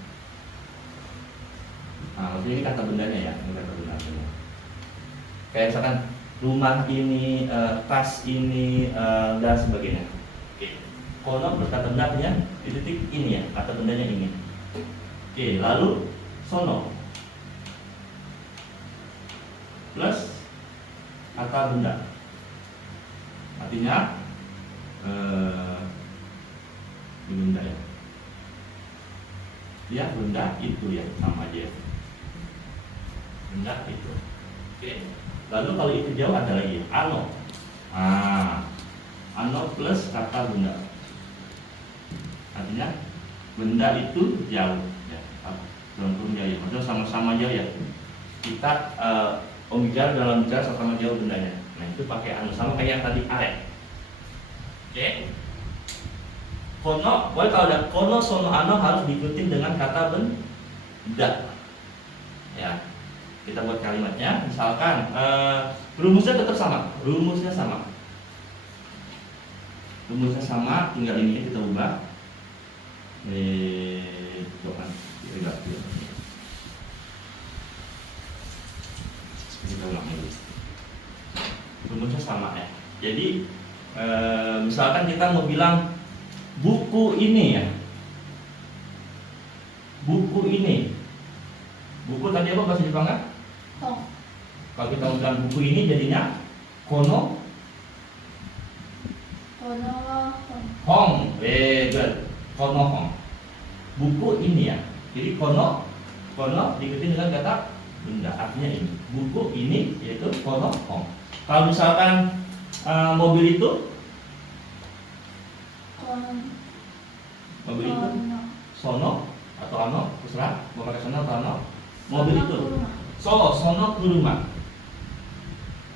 Nah, maksudnya ini kata bendanya ya, ini kata bendanya. Kayak misalkan rumah ini, tas ini, dan sebagainya. Oke. Kono plus kata bendanya titik ini ya, kata bendanya ini. Oke, lalu sono plus kata benda. Artinya benda ya. Ya, benda itu ya, sama aja. Benda itu. Oke. Lalu kalau itu jauh ada lagi ano. Ano plus kata benda. Artinya benda itu jauh ya. Belum jauh. Maksudnya sama-sama jauh ya. Kita omikar dalam bicara sama jauh bendanya. Nah, itu pakai ano sama kayak tadi are. Oke. Kono, boleh kalau ada kono, sono, ano harus diikuti dengan kata benda. Ya, kita buat kalimatnya. Misalkan rumusnya tetap sama, rumusnya sama, tinggal ini kita ubah. Kita ulang lagi. Rumusnya sama ya. Jadi misalkan kita mau bilang buku ini ya, buku ini, buku tadi apa bahasa Jepang kan? Hong. Kalau kita mau bilang buku ini jadinya kono hong, good, kono hong, buku ini ya. Jadi kono diikuti dengan kata benda, artinya ini, buku ini yaitu kono hong. Kalau misalkan mobil itu sono atau ano, terserah mau pakai sono atau ano. Mobil itu sono kuruma.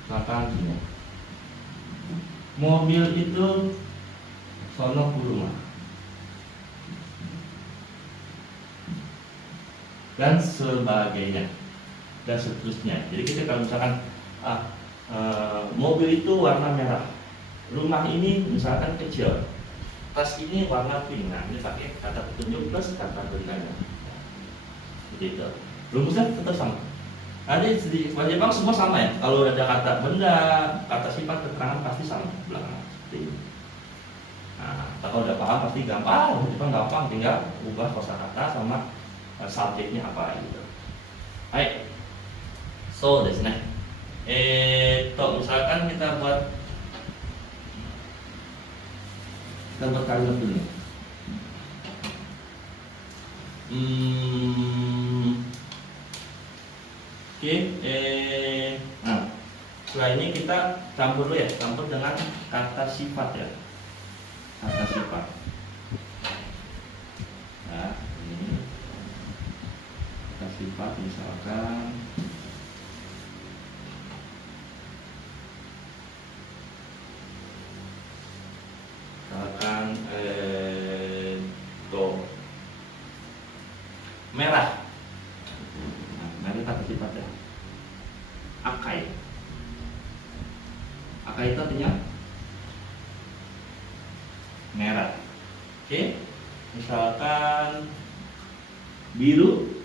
Misalkan gini, mobil itu sono kuruma dan sebagainya dan seterusnya. Jadi kita kalau misalkan mobil itu warna merah, rumah ini misalkan kecil, tas ini warna pink. Nah, ini pakai kata petunjuk plus kata bendanya. Begitu. Rumusnya tetap sama. Ada di bahasa Jepang semua sama ya. Kalau ada kata benda, kata sifat, keterangan pasti sama belakang. Seperti itu. Nah, kalau udah paham pasti gampang. Jepang gampang, tinggal ubah kosakata sama subjeknya apa gitu. Hai. So, desu ne. Misalkan kita buat kalimat dulu. Oke, nah setelah ini kita campur dulu ya, campur dengan kata sifat ya, kata sifat. Nah, ini kata sifat misalkan merah. Nah, merah kata sifat ya. Akai. Akai itu artinya merah. Oke. Misalkan biru,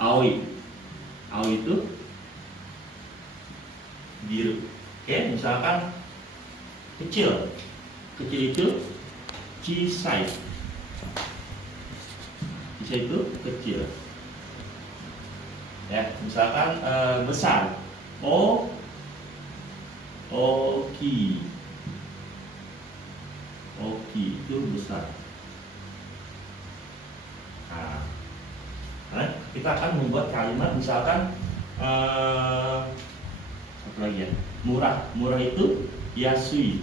aoi. Aoi itu biru. Oke, misalkan kecil. Kecil itu chisai. Chisai itu kecil. Ya, misalkan besar. Oki. Oki itu besar. Nah, kita akan membuat kalimat misalkan satu lagi ya. Murah. Murah itu yasui.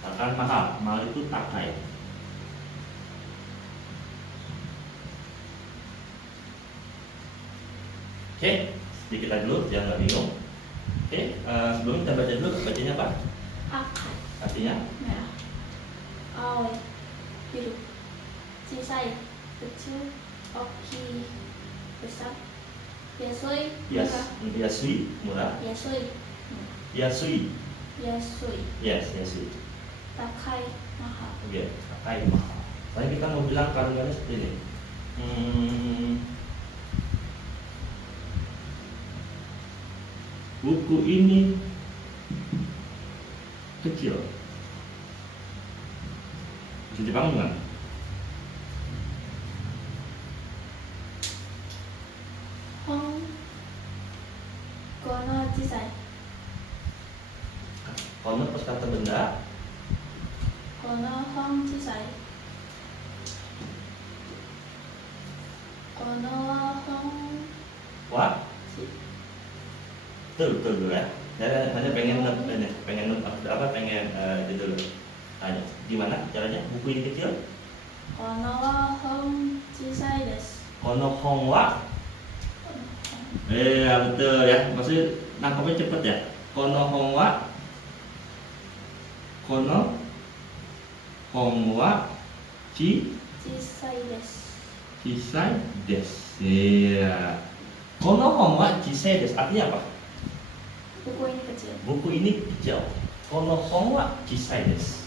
Akan mahal. Mahal itu takai. Oke, sedikit lagi dulu, jangan nggak bingung. Oke, sebelum kita baca dulu, bacanya apa? Akai, Artinya? merah. Aoi, biru. Cisai, kecil. Oki, besar. Yasoi, murah. Yasui, murah. Yasoi, Yasui, yasoi. yes, yasui. Takai, mahal. Oke, Takai mahal. Soalnya kita mau bilang kandungannya seperti ini. Buku ini kecil. Bisa Jepang bukan? Hong, kono cisai. Kono pas kata benda, Kono hong cisai. Kono hong wah, ci- betul dulu ya. Saya hanya pengen itu dulu. Tanya, gimana caranya? Buku ini kecil? Kono wa hong cisai desu. Kono hongwa. Ya betul ya. Maksudnya nangkapnya cepet ya. Kono hongwa. Kono hongwa Cisai desu. cisai des. Iya. Kono hongwa cisai des artinya apa? Buku ini kecil. Buku ini kecil. Kono hongwa cisai des.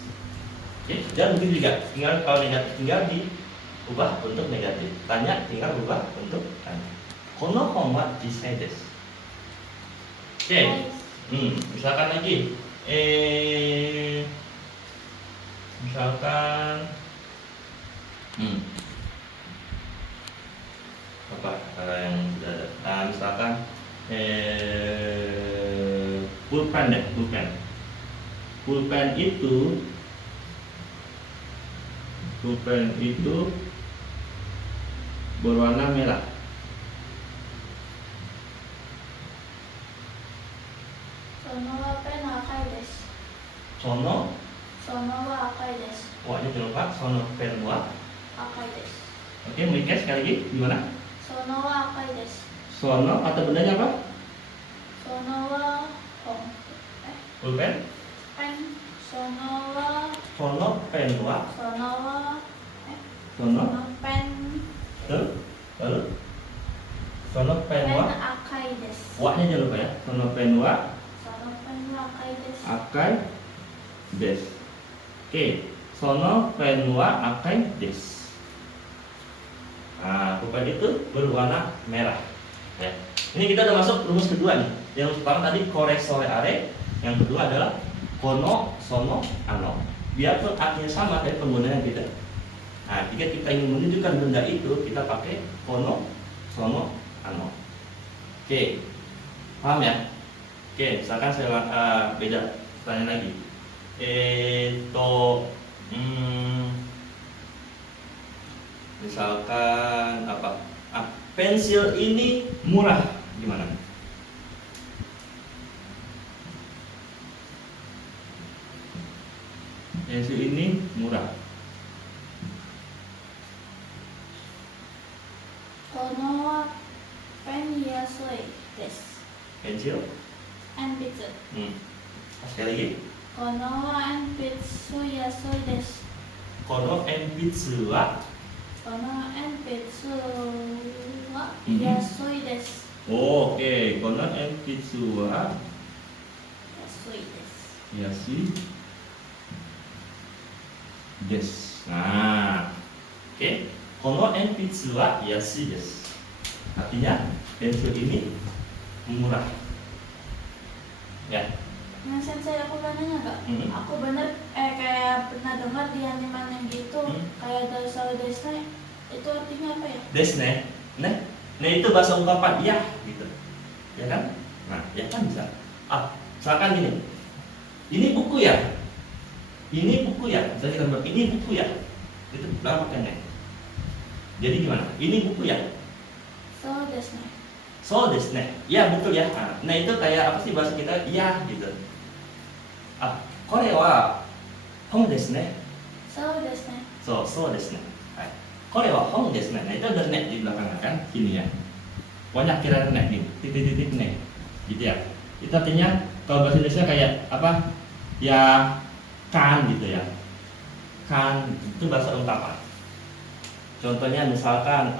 Oke, dan mungkin juga tinggal kalau negatif tinggal diubah untuk negatif. Tanya tinggal ubah untuk tanya. Kono hongwa cisai des. Oke. Misalkan lagi, misalkan, apa yang sudah ada? Nah, misalkan, pulpen deh, pulpen. Pulpen itu berwarna merah. Sono wa pen akai desu. Sono, Sono wa akai desu. wahnya jangan lupa, sono pen wa. Akai desu. Oke, Mika sekali lagi, gimana? Sono wa akai desu. Sono atau bendanya apa? Sono wa hong. Pulpen. Pen. Sono wa. Sono pen wa. Sono wa. Sono, Sono pen. betul. Lalu, sono pen Pen wa. akai desu. Wahnya jangan lupa ya. Sono pen wa. Sono pen wa akai desu. Akai des. Oke, sono pen wa akai des. Nah, pulpen itu berwarna merah. Ya. Ini kita udah masuk rumus kedua nih. Yang pertama tadi kore sore are, yang kedua adalah kono sono ano. Biarpun artinya sama dari penggunaan kita. Nah, jika kita ingin menunjukkan benda itu, kita pakai kono sono ano. Oke, paham ya? Oke, misalkan saya beda tanya lagi. Misalkan apa? Pensil ini murah, gimana? Pensil ini murah. Kono wa pen yasoi desu. Pensil? Enpitsu. Sekali lagi. Kono wa enpitsu yasoi desu. Kono enpitsu wa. Kono enpitsu wa yasoi desu. Oke, kono enpitsu wa Yasoi desu. yasi des. Nah, oke. Kono enpitsu wa yasi des. Artinya pensil ini murah. Ya. Nah, sensei aku nanya nggak? Aku kayak pernah dengar di anime gitu, kayak dasar desne itu artinya apa ya? Desne. Nah itu bahasa ungkapan ya gitu. Ya kan? Nah, ya kan bisa. Misalkan gini. Ini buku ya. Ini buku ya. Bisa kita bilang ini buku ya. Itu berapa pakaiannya? Jadi gimana? Ini buku ya. So desne. So desne. Ya betul ya. Nah itu kayak apa sih bahasa kita? Ya gitu. Kore wa hong desne. So desne. So desne. Kore wa hong desne. Nah itu ada net di belakang kan? Gini ya. Banyak kira nih, titik-titik nih, gitu ya. Itu artinya kalau bahasa Indonesia kayak apa? Ya kan gitu ya. Kan itu bahasa ungkapan. Contohnya misalkan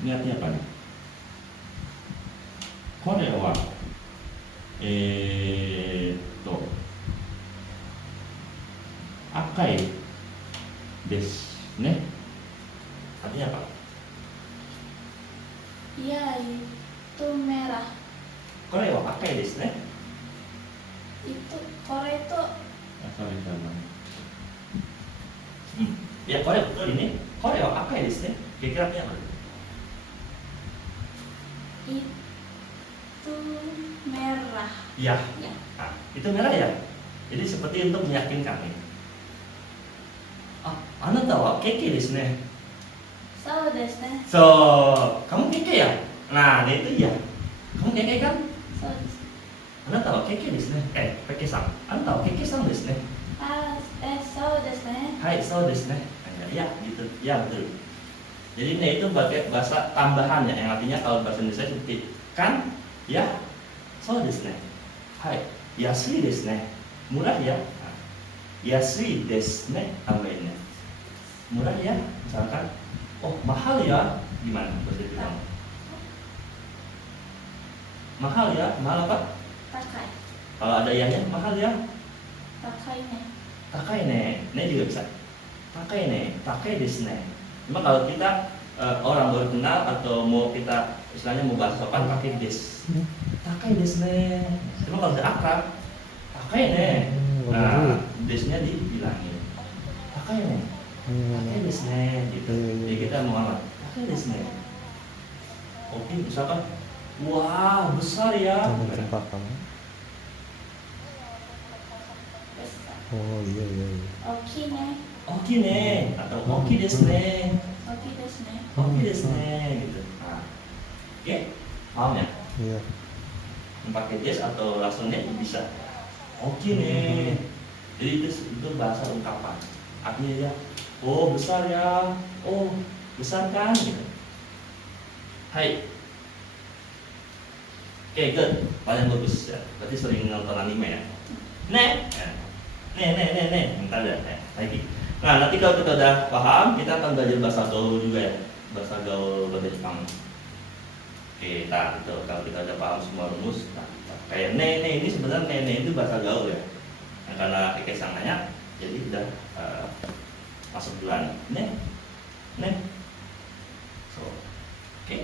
ini artinya apa nih? Korea wa akai desu ne. Artinya apa? Iya, itu merah. Korea wa akai desu ne. Itu Korea itu Sorry. Ya Korea betul ini. Korea wa akai desu ne. Kira-kira artinya apa? itu merah. Ya. Ya. Nah, itu merah ya. Jadi seperti untuk meyakinkan nih. Anata wa keke desu ne. So desu ne. So, kamu keke ya? Nah, itu ya. Kamu keke kan? So desu. Anata wa keke desu ne. Keke-san. Anata wa keke-san desu ne. So desu ne. Hai, so desu ne. Ya, gitu. Ya, betul. Jadi ini itu bahasa tambahan ya, yang artinya kalau bahasa Indonesia seperti kan, ya, so desu ne. Hai, yasui desu ne. Murah ya. Yasui desu ne tambahinnya. Murah ya, misalkan. Oh, mahal ya. Gimana bahasa Jepang? Mahal ya, mahal apa? Takai. Kalau ada yanya, mahal ya. Takai ne. Takai ne, ne juga bisa. Takai ne, takai desu ne. Cuma kalau kita orang baru kenal atau mau kita istilahnya mau bahas sopan pakai des. Takai desu ne. Cuma kalau udah akrab, takai ne. Nah, desnya dibilangin. Takai ne. Takai desu ne gitu. Jadi kita mau apa? Takai desu ne. Oke, misalkan wah, besar ya. Tempat kamu. Besar. Oh iya. Oki ne. Oki ne atau oki desu ne. Oki desu ne. Oki desu ne gitu. Nah, oke, paham ya? Iya. Pakai des atau langsung ne bisa. Oki ne. Jadi itu bahasa ungkapan. Artinya ya, oh besar ya, oh besar kan gitu. Hai. Oke, good. Paling bagus ya. Berarti sering nonton anime ya. Ne. Bentar ya. Lagi. Nah, nanti kalau kita udah paham, kita akan belajar bahasa gaul juga ya. Bahasa gaul bahasa Jepang. Oke, nah itu kalau kita udah paham semua rumus, nah, kayak ne ini sebenarnya ne itu bahasa gaul ya. Nah, karena Keke sang nanya, jadi udah masuk duluan. Ne. So, oke.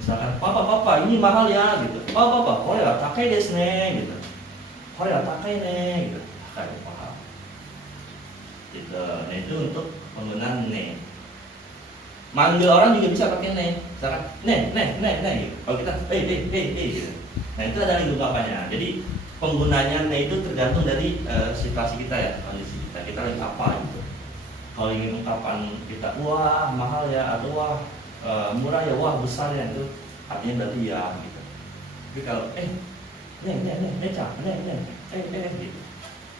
Misalkan, papa, ini mahal ya, gitu. Papa, korea takai desu ne, gitu. Korea takai ne, gitu. Takai, paham. Gitu. Nah itu untuk penggunaan ne. Manggil orang juga bisa pakai ne. Misalkan, ne, gitu. Kalau kita, gitu. Nah itu ada lagi ungkapannya. Jadi penggunanya ne itu tergantung dari situasi kita ya, kondisi kita. Kita lagi apa gitu. Kalau ingin ungkapan kita, wah mahal ya, atau wah murah ya, wah besar ya, itu artinya berarti ya gitu. Tapi kalau gitu.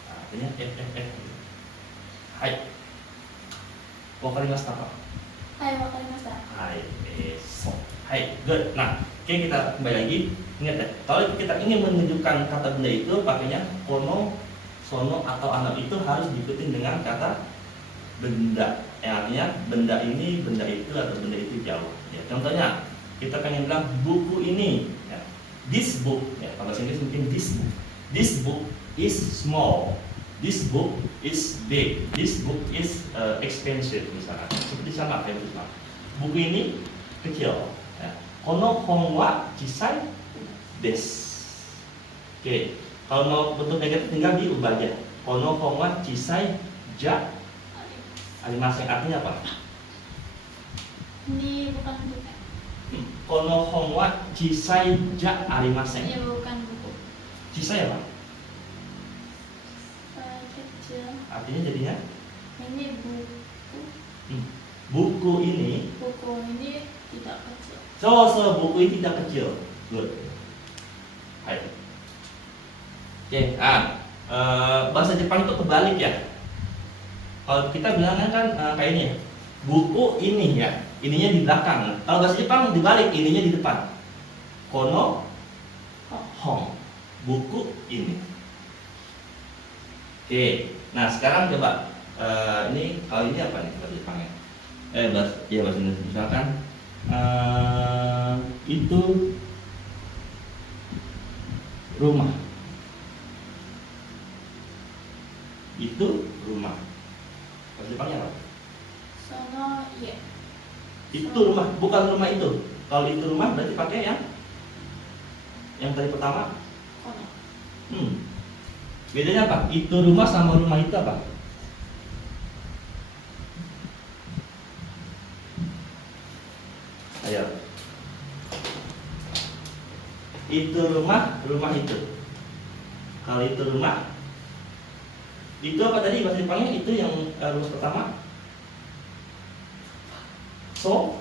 Artinya gitu. Hai. Wakarimashita ka? Hai, wakarimashita. Hai, so. Hai, good. Nah, oke kita kembali lagi. Ingat ya, kalau kita ingin menunjukkan kata benda itu pakainya kono, sono atau ano itu harus diikuti dengan kata benda. Yang artinya benda ini, benda itu atau benda itu jauh. Ya, contohnya kita pengen bilang buku ini. Ya. This book. Ya, kalau bahasa Inggris mungkin this book. This book is small. This book is big. This book is expensive misalkan. Seperti sama kayak itu. Buku ini kecil. Ya. Kono hon wa chisai desu. Oke, kalau mau bentuk negatif tinggal diubah aja. Kono hon wa chisai ja arimasen, artinya apa? Ini bukan buku. Kono hon wa chisai ja arimasen. Ini bukan buku. Chisai apa? Kecil. Artinya jadinya Ini buku. buku ini. Buku ini tidak kecil. So buku ini tidak kecil. Good. Hai. Oke, bahasa Jepang itu kebalik ya. Kalau kita bilangnya kan kayak ini ya, buku ini ya, ininya di belakang. Kalau bahasa Jepang dibalik, ininya di depan. Kono hong, buku ini. Oke, nah sekarang coba ini kalau ini apa nih bahasa Jepangnya? Bahasa Indonesia. Misalkan itu rumah. Itu rumah. Bahasa Jepangnya apa? Sono iya. Itu rumah, bukan rumah itu. Kalau itu rumah berarti pakai yang tadi pertama. Kono. Bedanya apa? Itu rumah sama rumah itu apa? Ayo. Itu rumah, rumah itu. Kalau itu rumah, itu apa tadi bahasa Jepangnya? Itu yang rumus pertama. Sore.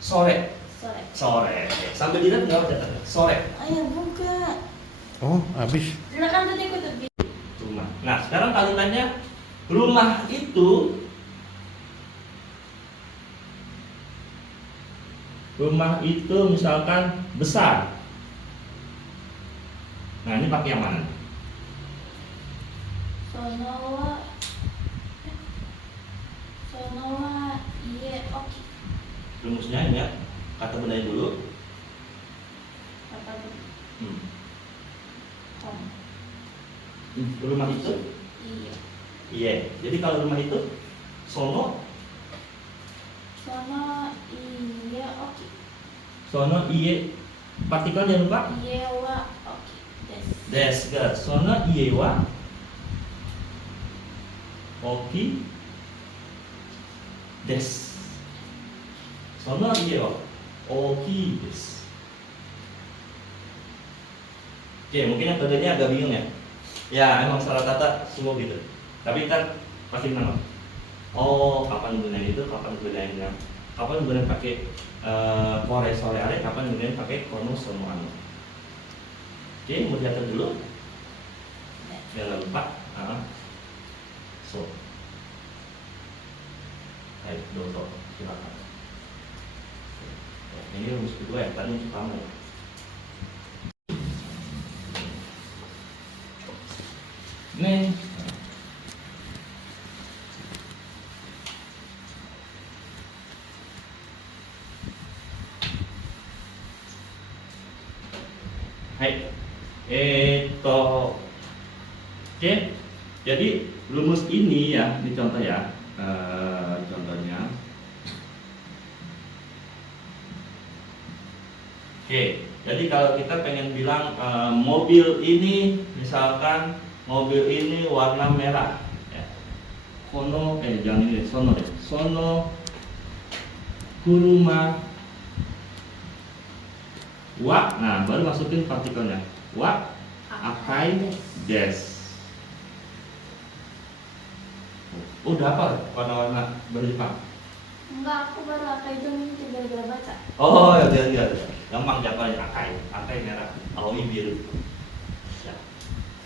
Sore. Sore. Sambil dilihat nggak apa catatan? Sore. Ayo buka. Oh, habis. Silakan tadi aku tadi. Rumah. Nah, sekarang kalimatnya rumah itu. Rumah itu misalkan besar. Nah, ini pakai yang mana? Sono wa iye oki. Rumusnya ini ya. Kata bendanya dulu. Apa tuh? Hong. Rumah itu. Iya. Iya. Jadi kalau rumah itu sono Iye oki. sono iye partikel jangan lupa. Iye wa oki. Des. Sono iye wa oki des. Sono iye wa oki des. Oke, mungkin yang tadinya agak bingung ya. Ya, emang salah kata semua gitu. Tapi kan pasti nama. Oh, kapan gunain itu, kapan gunainnya, kapan gunain pakai kore sore are, kapan gunain pakai kono sono ano. Oke, mau diatur dulu. Jangan lupa. So, ayo, doso, silakan. Ini rumus kedua ya, tadi rumus pertama ya. Nih. Hai. Oke. Jadi rumus ini ya, ini contoh ya. Contohnya. Oke. Jadi kalau kita pengen bilang mobil ini, misalkan mobil ini warna merah. Ya. Kono, jangan ini, sono deh. Sono kuruma wa, nah baru masukin partikelnya. Wa akai des. Udah apa warna-warna berlimpah? Enggak, aku baru apa itu nih gara-gara baca. Oh ya, gampang jawabannya akai merah, aoi biru. Ya.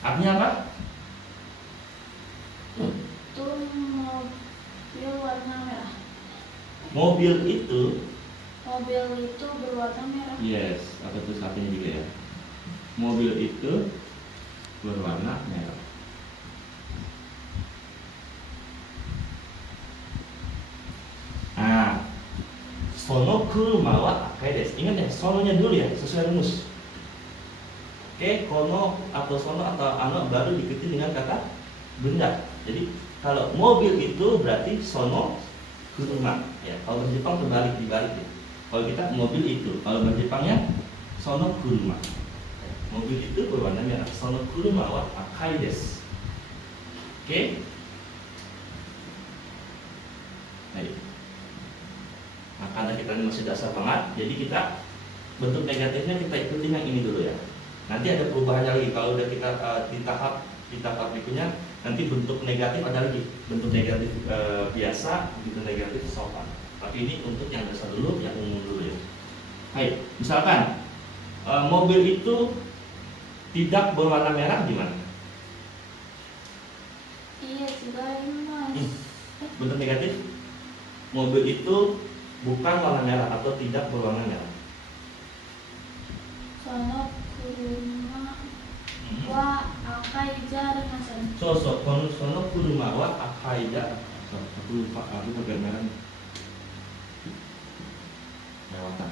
Artinya apa? Itu mobil warna merah. Mobil itu. Mobil itu berwarna merah. Yes, apa tuh artinya juga ya? Mobil itu berwarna merah. Nah, sono kuruma wa akai desu. Ingat ya, sononya dulu ya, sesuai rumus. Oke, kono atau sono atau ano baru diikuti dengan kata benda. Jadi kalau mobil itu berarti sono kuruma. Ya, kalau bahasa Jepang dibalik ya. Kalau kita mobil itu, kalau bahasa Jepangnya sono kuruma. Ya, mobil itu berwarna merah. Sono kuruma wa akai desu. Oke. Ayo. Nah, karena kita ini masih dasar banget, jadi kita bentuk negatifnya kita ikutin yang ini dulu ya. Nanti ada perubahannya lagi kalau udah kita di tahap berikutnya, nanti bentuk negatif ada lagi, bentuk negatif biasa, bentuk negatif sopan. Tapi ini untuk yang dasar dulu, yang umum dulu ya. Hai, misalkan mobil itu tidak berwarna merah gimana? Iya, sudah mas. Bentuk negatif, mobil itu bukan warna merah atau tidak berwarna merah. Sono kuruma wa akai jaranasan. Sono kuruma wa akaida. Aku lupa, aku pakai merah. Lewatan.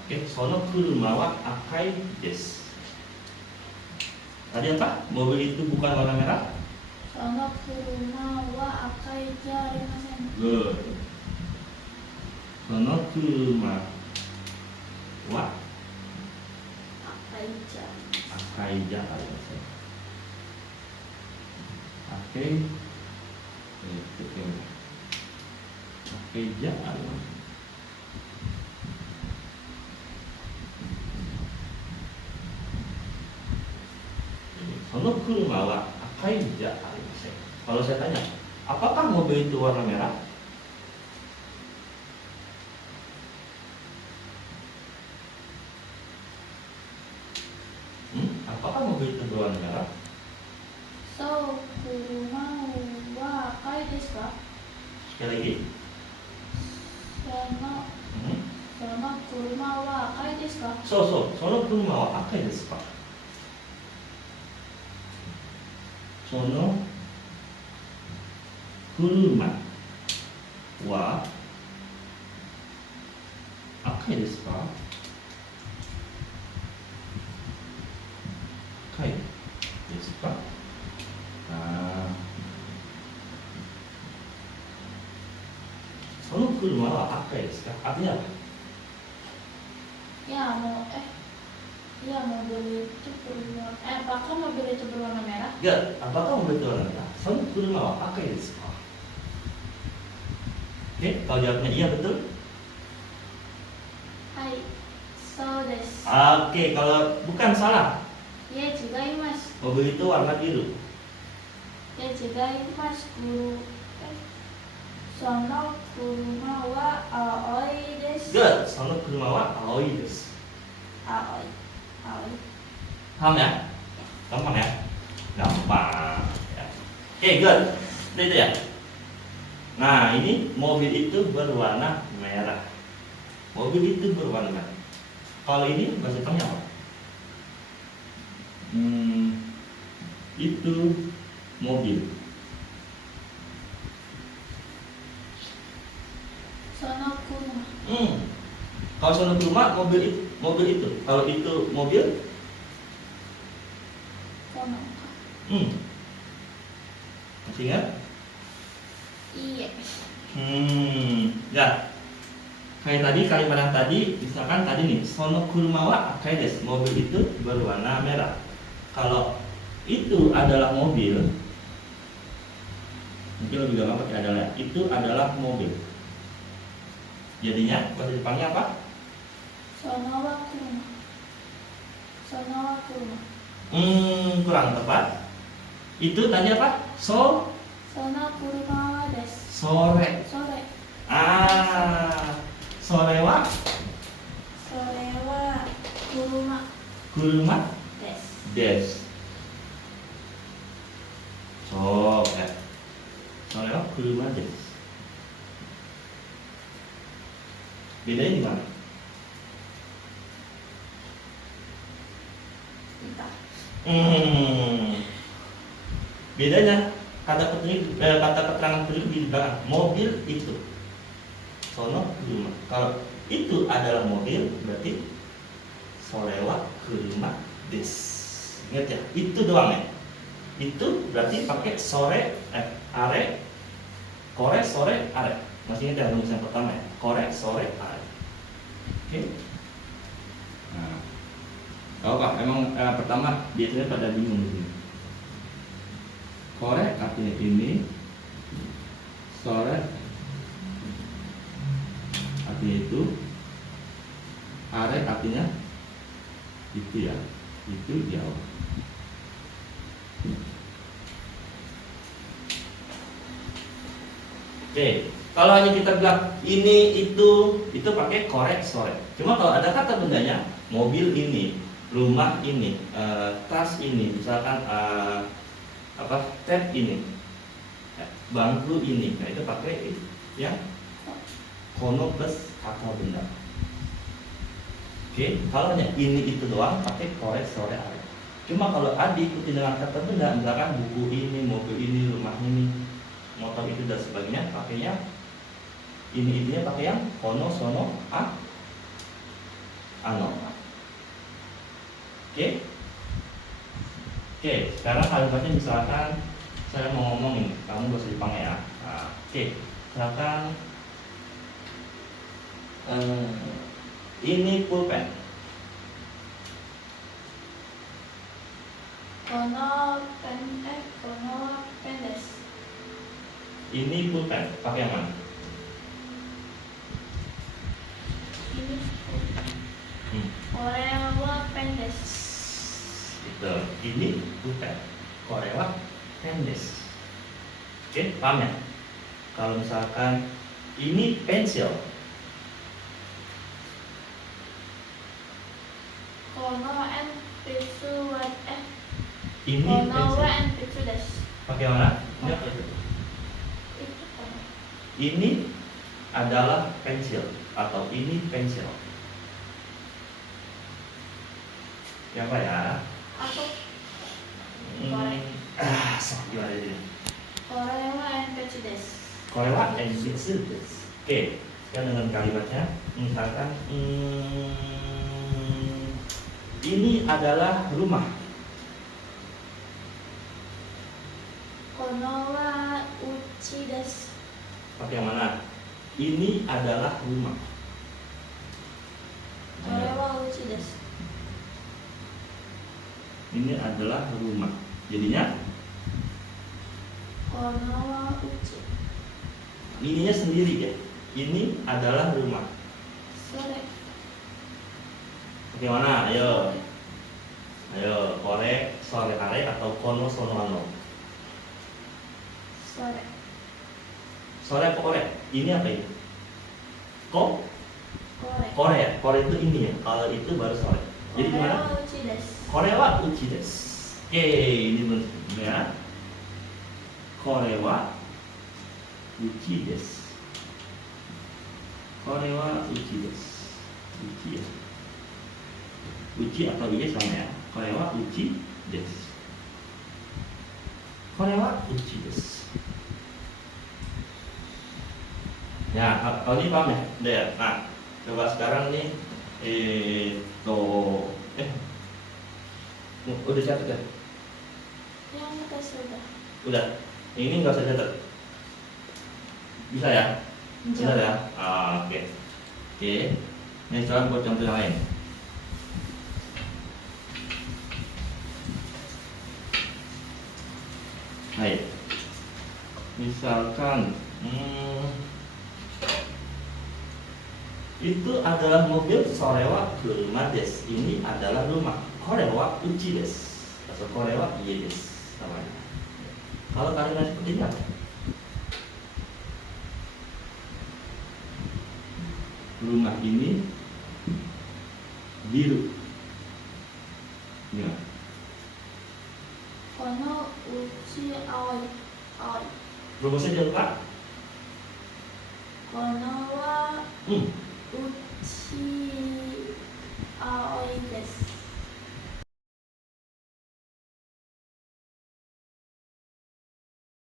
Oke, sono kuruma wa akai desu. Tadi apa? Mobil itu bukan warna merah? Sono kuruma wa akai jaranasan. Good. Sono kuruma wa Akai jar. akaida alias. Akaida alias. Sono kuruma wa akaida alias. Kalau saya tanya, apakah mobil itu warna merah? Apakah mobil itu berwarna merah? So kuruma wa akai desu ka? Sekali lagi. Sono kuruma wa akai desu ka? Sono kuruma wa akai desu ka? Sono kuruma wa akai desu ka? Akai desu ka? Sono kuruma wa akai desu ka? Artinya apa? Ya mobil itu berwarna. Apakah mobil itu berwarna merah? Ya, apakah mobil itu warna merah? Sono kuruma wa akai desu ka? Oke, kalau jawabnya iya betul. Hai, so desu. Oke, kalau bukan salah. Ya chigaimasu. Mobil itu warna biru. Ya chigaimasu. Sono kuruma wa aoi desu. Good. Sono kuruma wa aoi desu. Aoi. Paham ya? Gampang ya? Gampang. Ya. Oke, good. Udah itu ya. Nah, ini mobil itu berwarna merah. Mobil itu berwarna merah. Kalau ini bahasa Jepangnya apa? Itu mobil. Sono kuruma. Kalau sono kuruma mobil itu. Kalau itu mobil, Sono. masih ingat? Iya. Ya. Kayak tadi kalimat yang tadi, misalkan tadi nih, sono kuruma wa akai desu. Mobil itu berwarna merah. Kalau itu adalah mobil, mungkin lebih gampang pakai adalah. Itu adalah mobil. Jadinya bahasa Jepangnya apa? Sono wa kuruma. Sono wa kuruma. Kurang tepat. Itu tadi apa? Sono kuruma wa desu. sore. Sore. Sore wa Sore wa kuruma kuruma desu. desu. Sore wa kuruma desu. Bedanya di mana? Entah. Bedanya kata keterangan petunjuk di belakang mobil itu. Sono kuruma. Kalau itu adalah mobil, berarti sorewa kuruma des. Ingat ya, itu doang ya. Itu berarti pakai sore, are, kore, sore, are. Masih ingat ya rumus yang pertama ya? Kore, sore, are. Oke. Nah, tahu Pak, emang pertama biasanya pada bingung di sini. Kore artinya ini, sore artinya itu, are artinya itu ya, itu di awal. Oke, kalau hanya kita bilang ini itu pakai korek sore. Cuma kalau ada kata bendanya, mobil ini, rumah ini, tas ini, misalkan apa tab ini, bangku ini, nah itu pakai yang kono plus kata benda. Oke, kalau hanya ini itu doang pakai kore sore are. Cuma kalau diikuti dengan kata benda, misalkan buku ini, mobil ini, rumah ini, motor itu dan sebagainya, pakainya ini itunya pakai yang kono sono ano. Oke. Oke, sekarang kalimatnya misalkan saya mau ngomong ini, kamu gak usah dipanggil ya. Nah, oke, misalkan ini pulpen. Kono pendes. Ini pulpen, pakai yang mana? Ini Korewa pendes. Itu, ini pulpen, korewa pendes. Oke, paham ya? Kalau misalkan ini pensil, Kono and pitsu wat ini Kono pensil, wa and pitsu des. pakai yang mana? Ini apa itu? Itu kono. Ini adalah pensil atau ini pensil. Ya apa ya? Aku Gimana ini? Korewa and pitsu des. Korewa and pitsu des. Oke, sekarang dengan kalimatnya, misalkan ini adalah rumah. Kono wa uchi des. Pakai yang mana? Ini adalah rumah. Korewa uchi des. Ini adalah rumah. Jadinya Kono wa uchi. ininya sendiri ya. Ini adalah rumah. Sore. Pakai mana? Ayo. Ayo, kore sore are atau kono sono ano. Sore. Sore apa kore? Ini apa ini? Kore. Kore ya? Kore itu ini ya. Kalau itu baru sore. Jadi gimana? Korewa uchi des. Korewa uchi desu. Oke, ini bentuknya. Korewa uchi desu. Korewa uchi desu. Uchi ya. Uchi atau iye sama ya. Korewa uchi desu. Korewa uchi desu. Ya, kalau ini paham ya? Udah ya? Nah, coba sekarang nih udah catat ya? Yang kita sudah. Udah. Ini nggak usah catat. Bisa ya? Bisa ya? Oke. Oke. Ini sekarang buat contoh yang lain. Baik. Misalkan itu adalah mobil sorewa kuruma des. Ini adalah rumah. Korewa uchi des. Atau korewa iye des namanya. Kalau kalimat seperti ini apa? Rumah ini biru. Gimana? Kono uchi aoi. Aoi. Rumusnya jangan lupa. Kono wa Hmm. uchi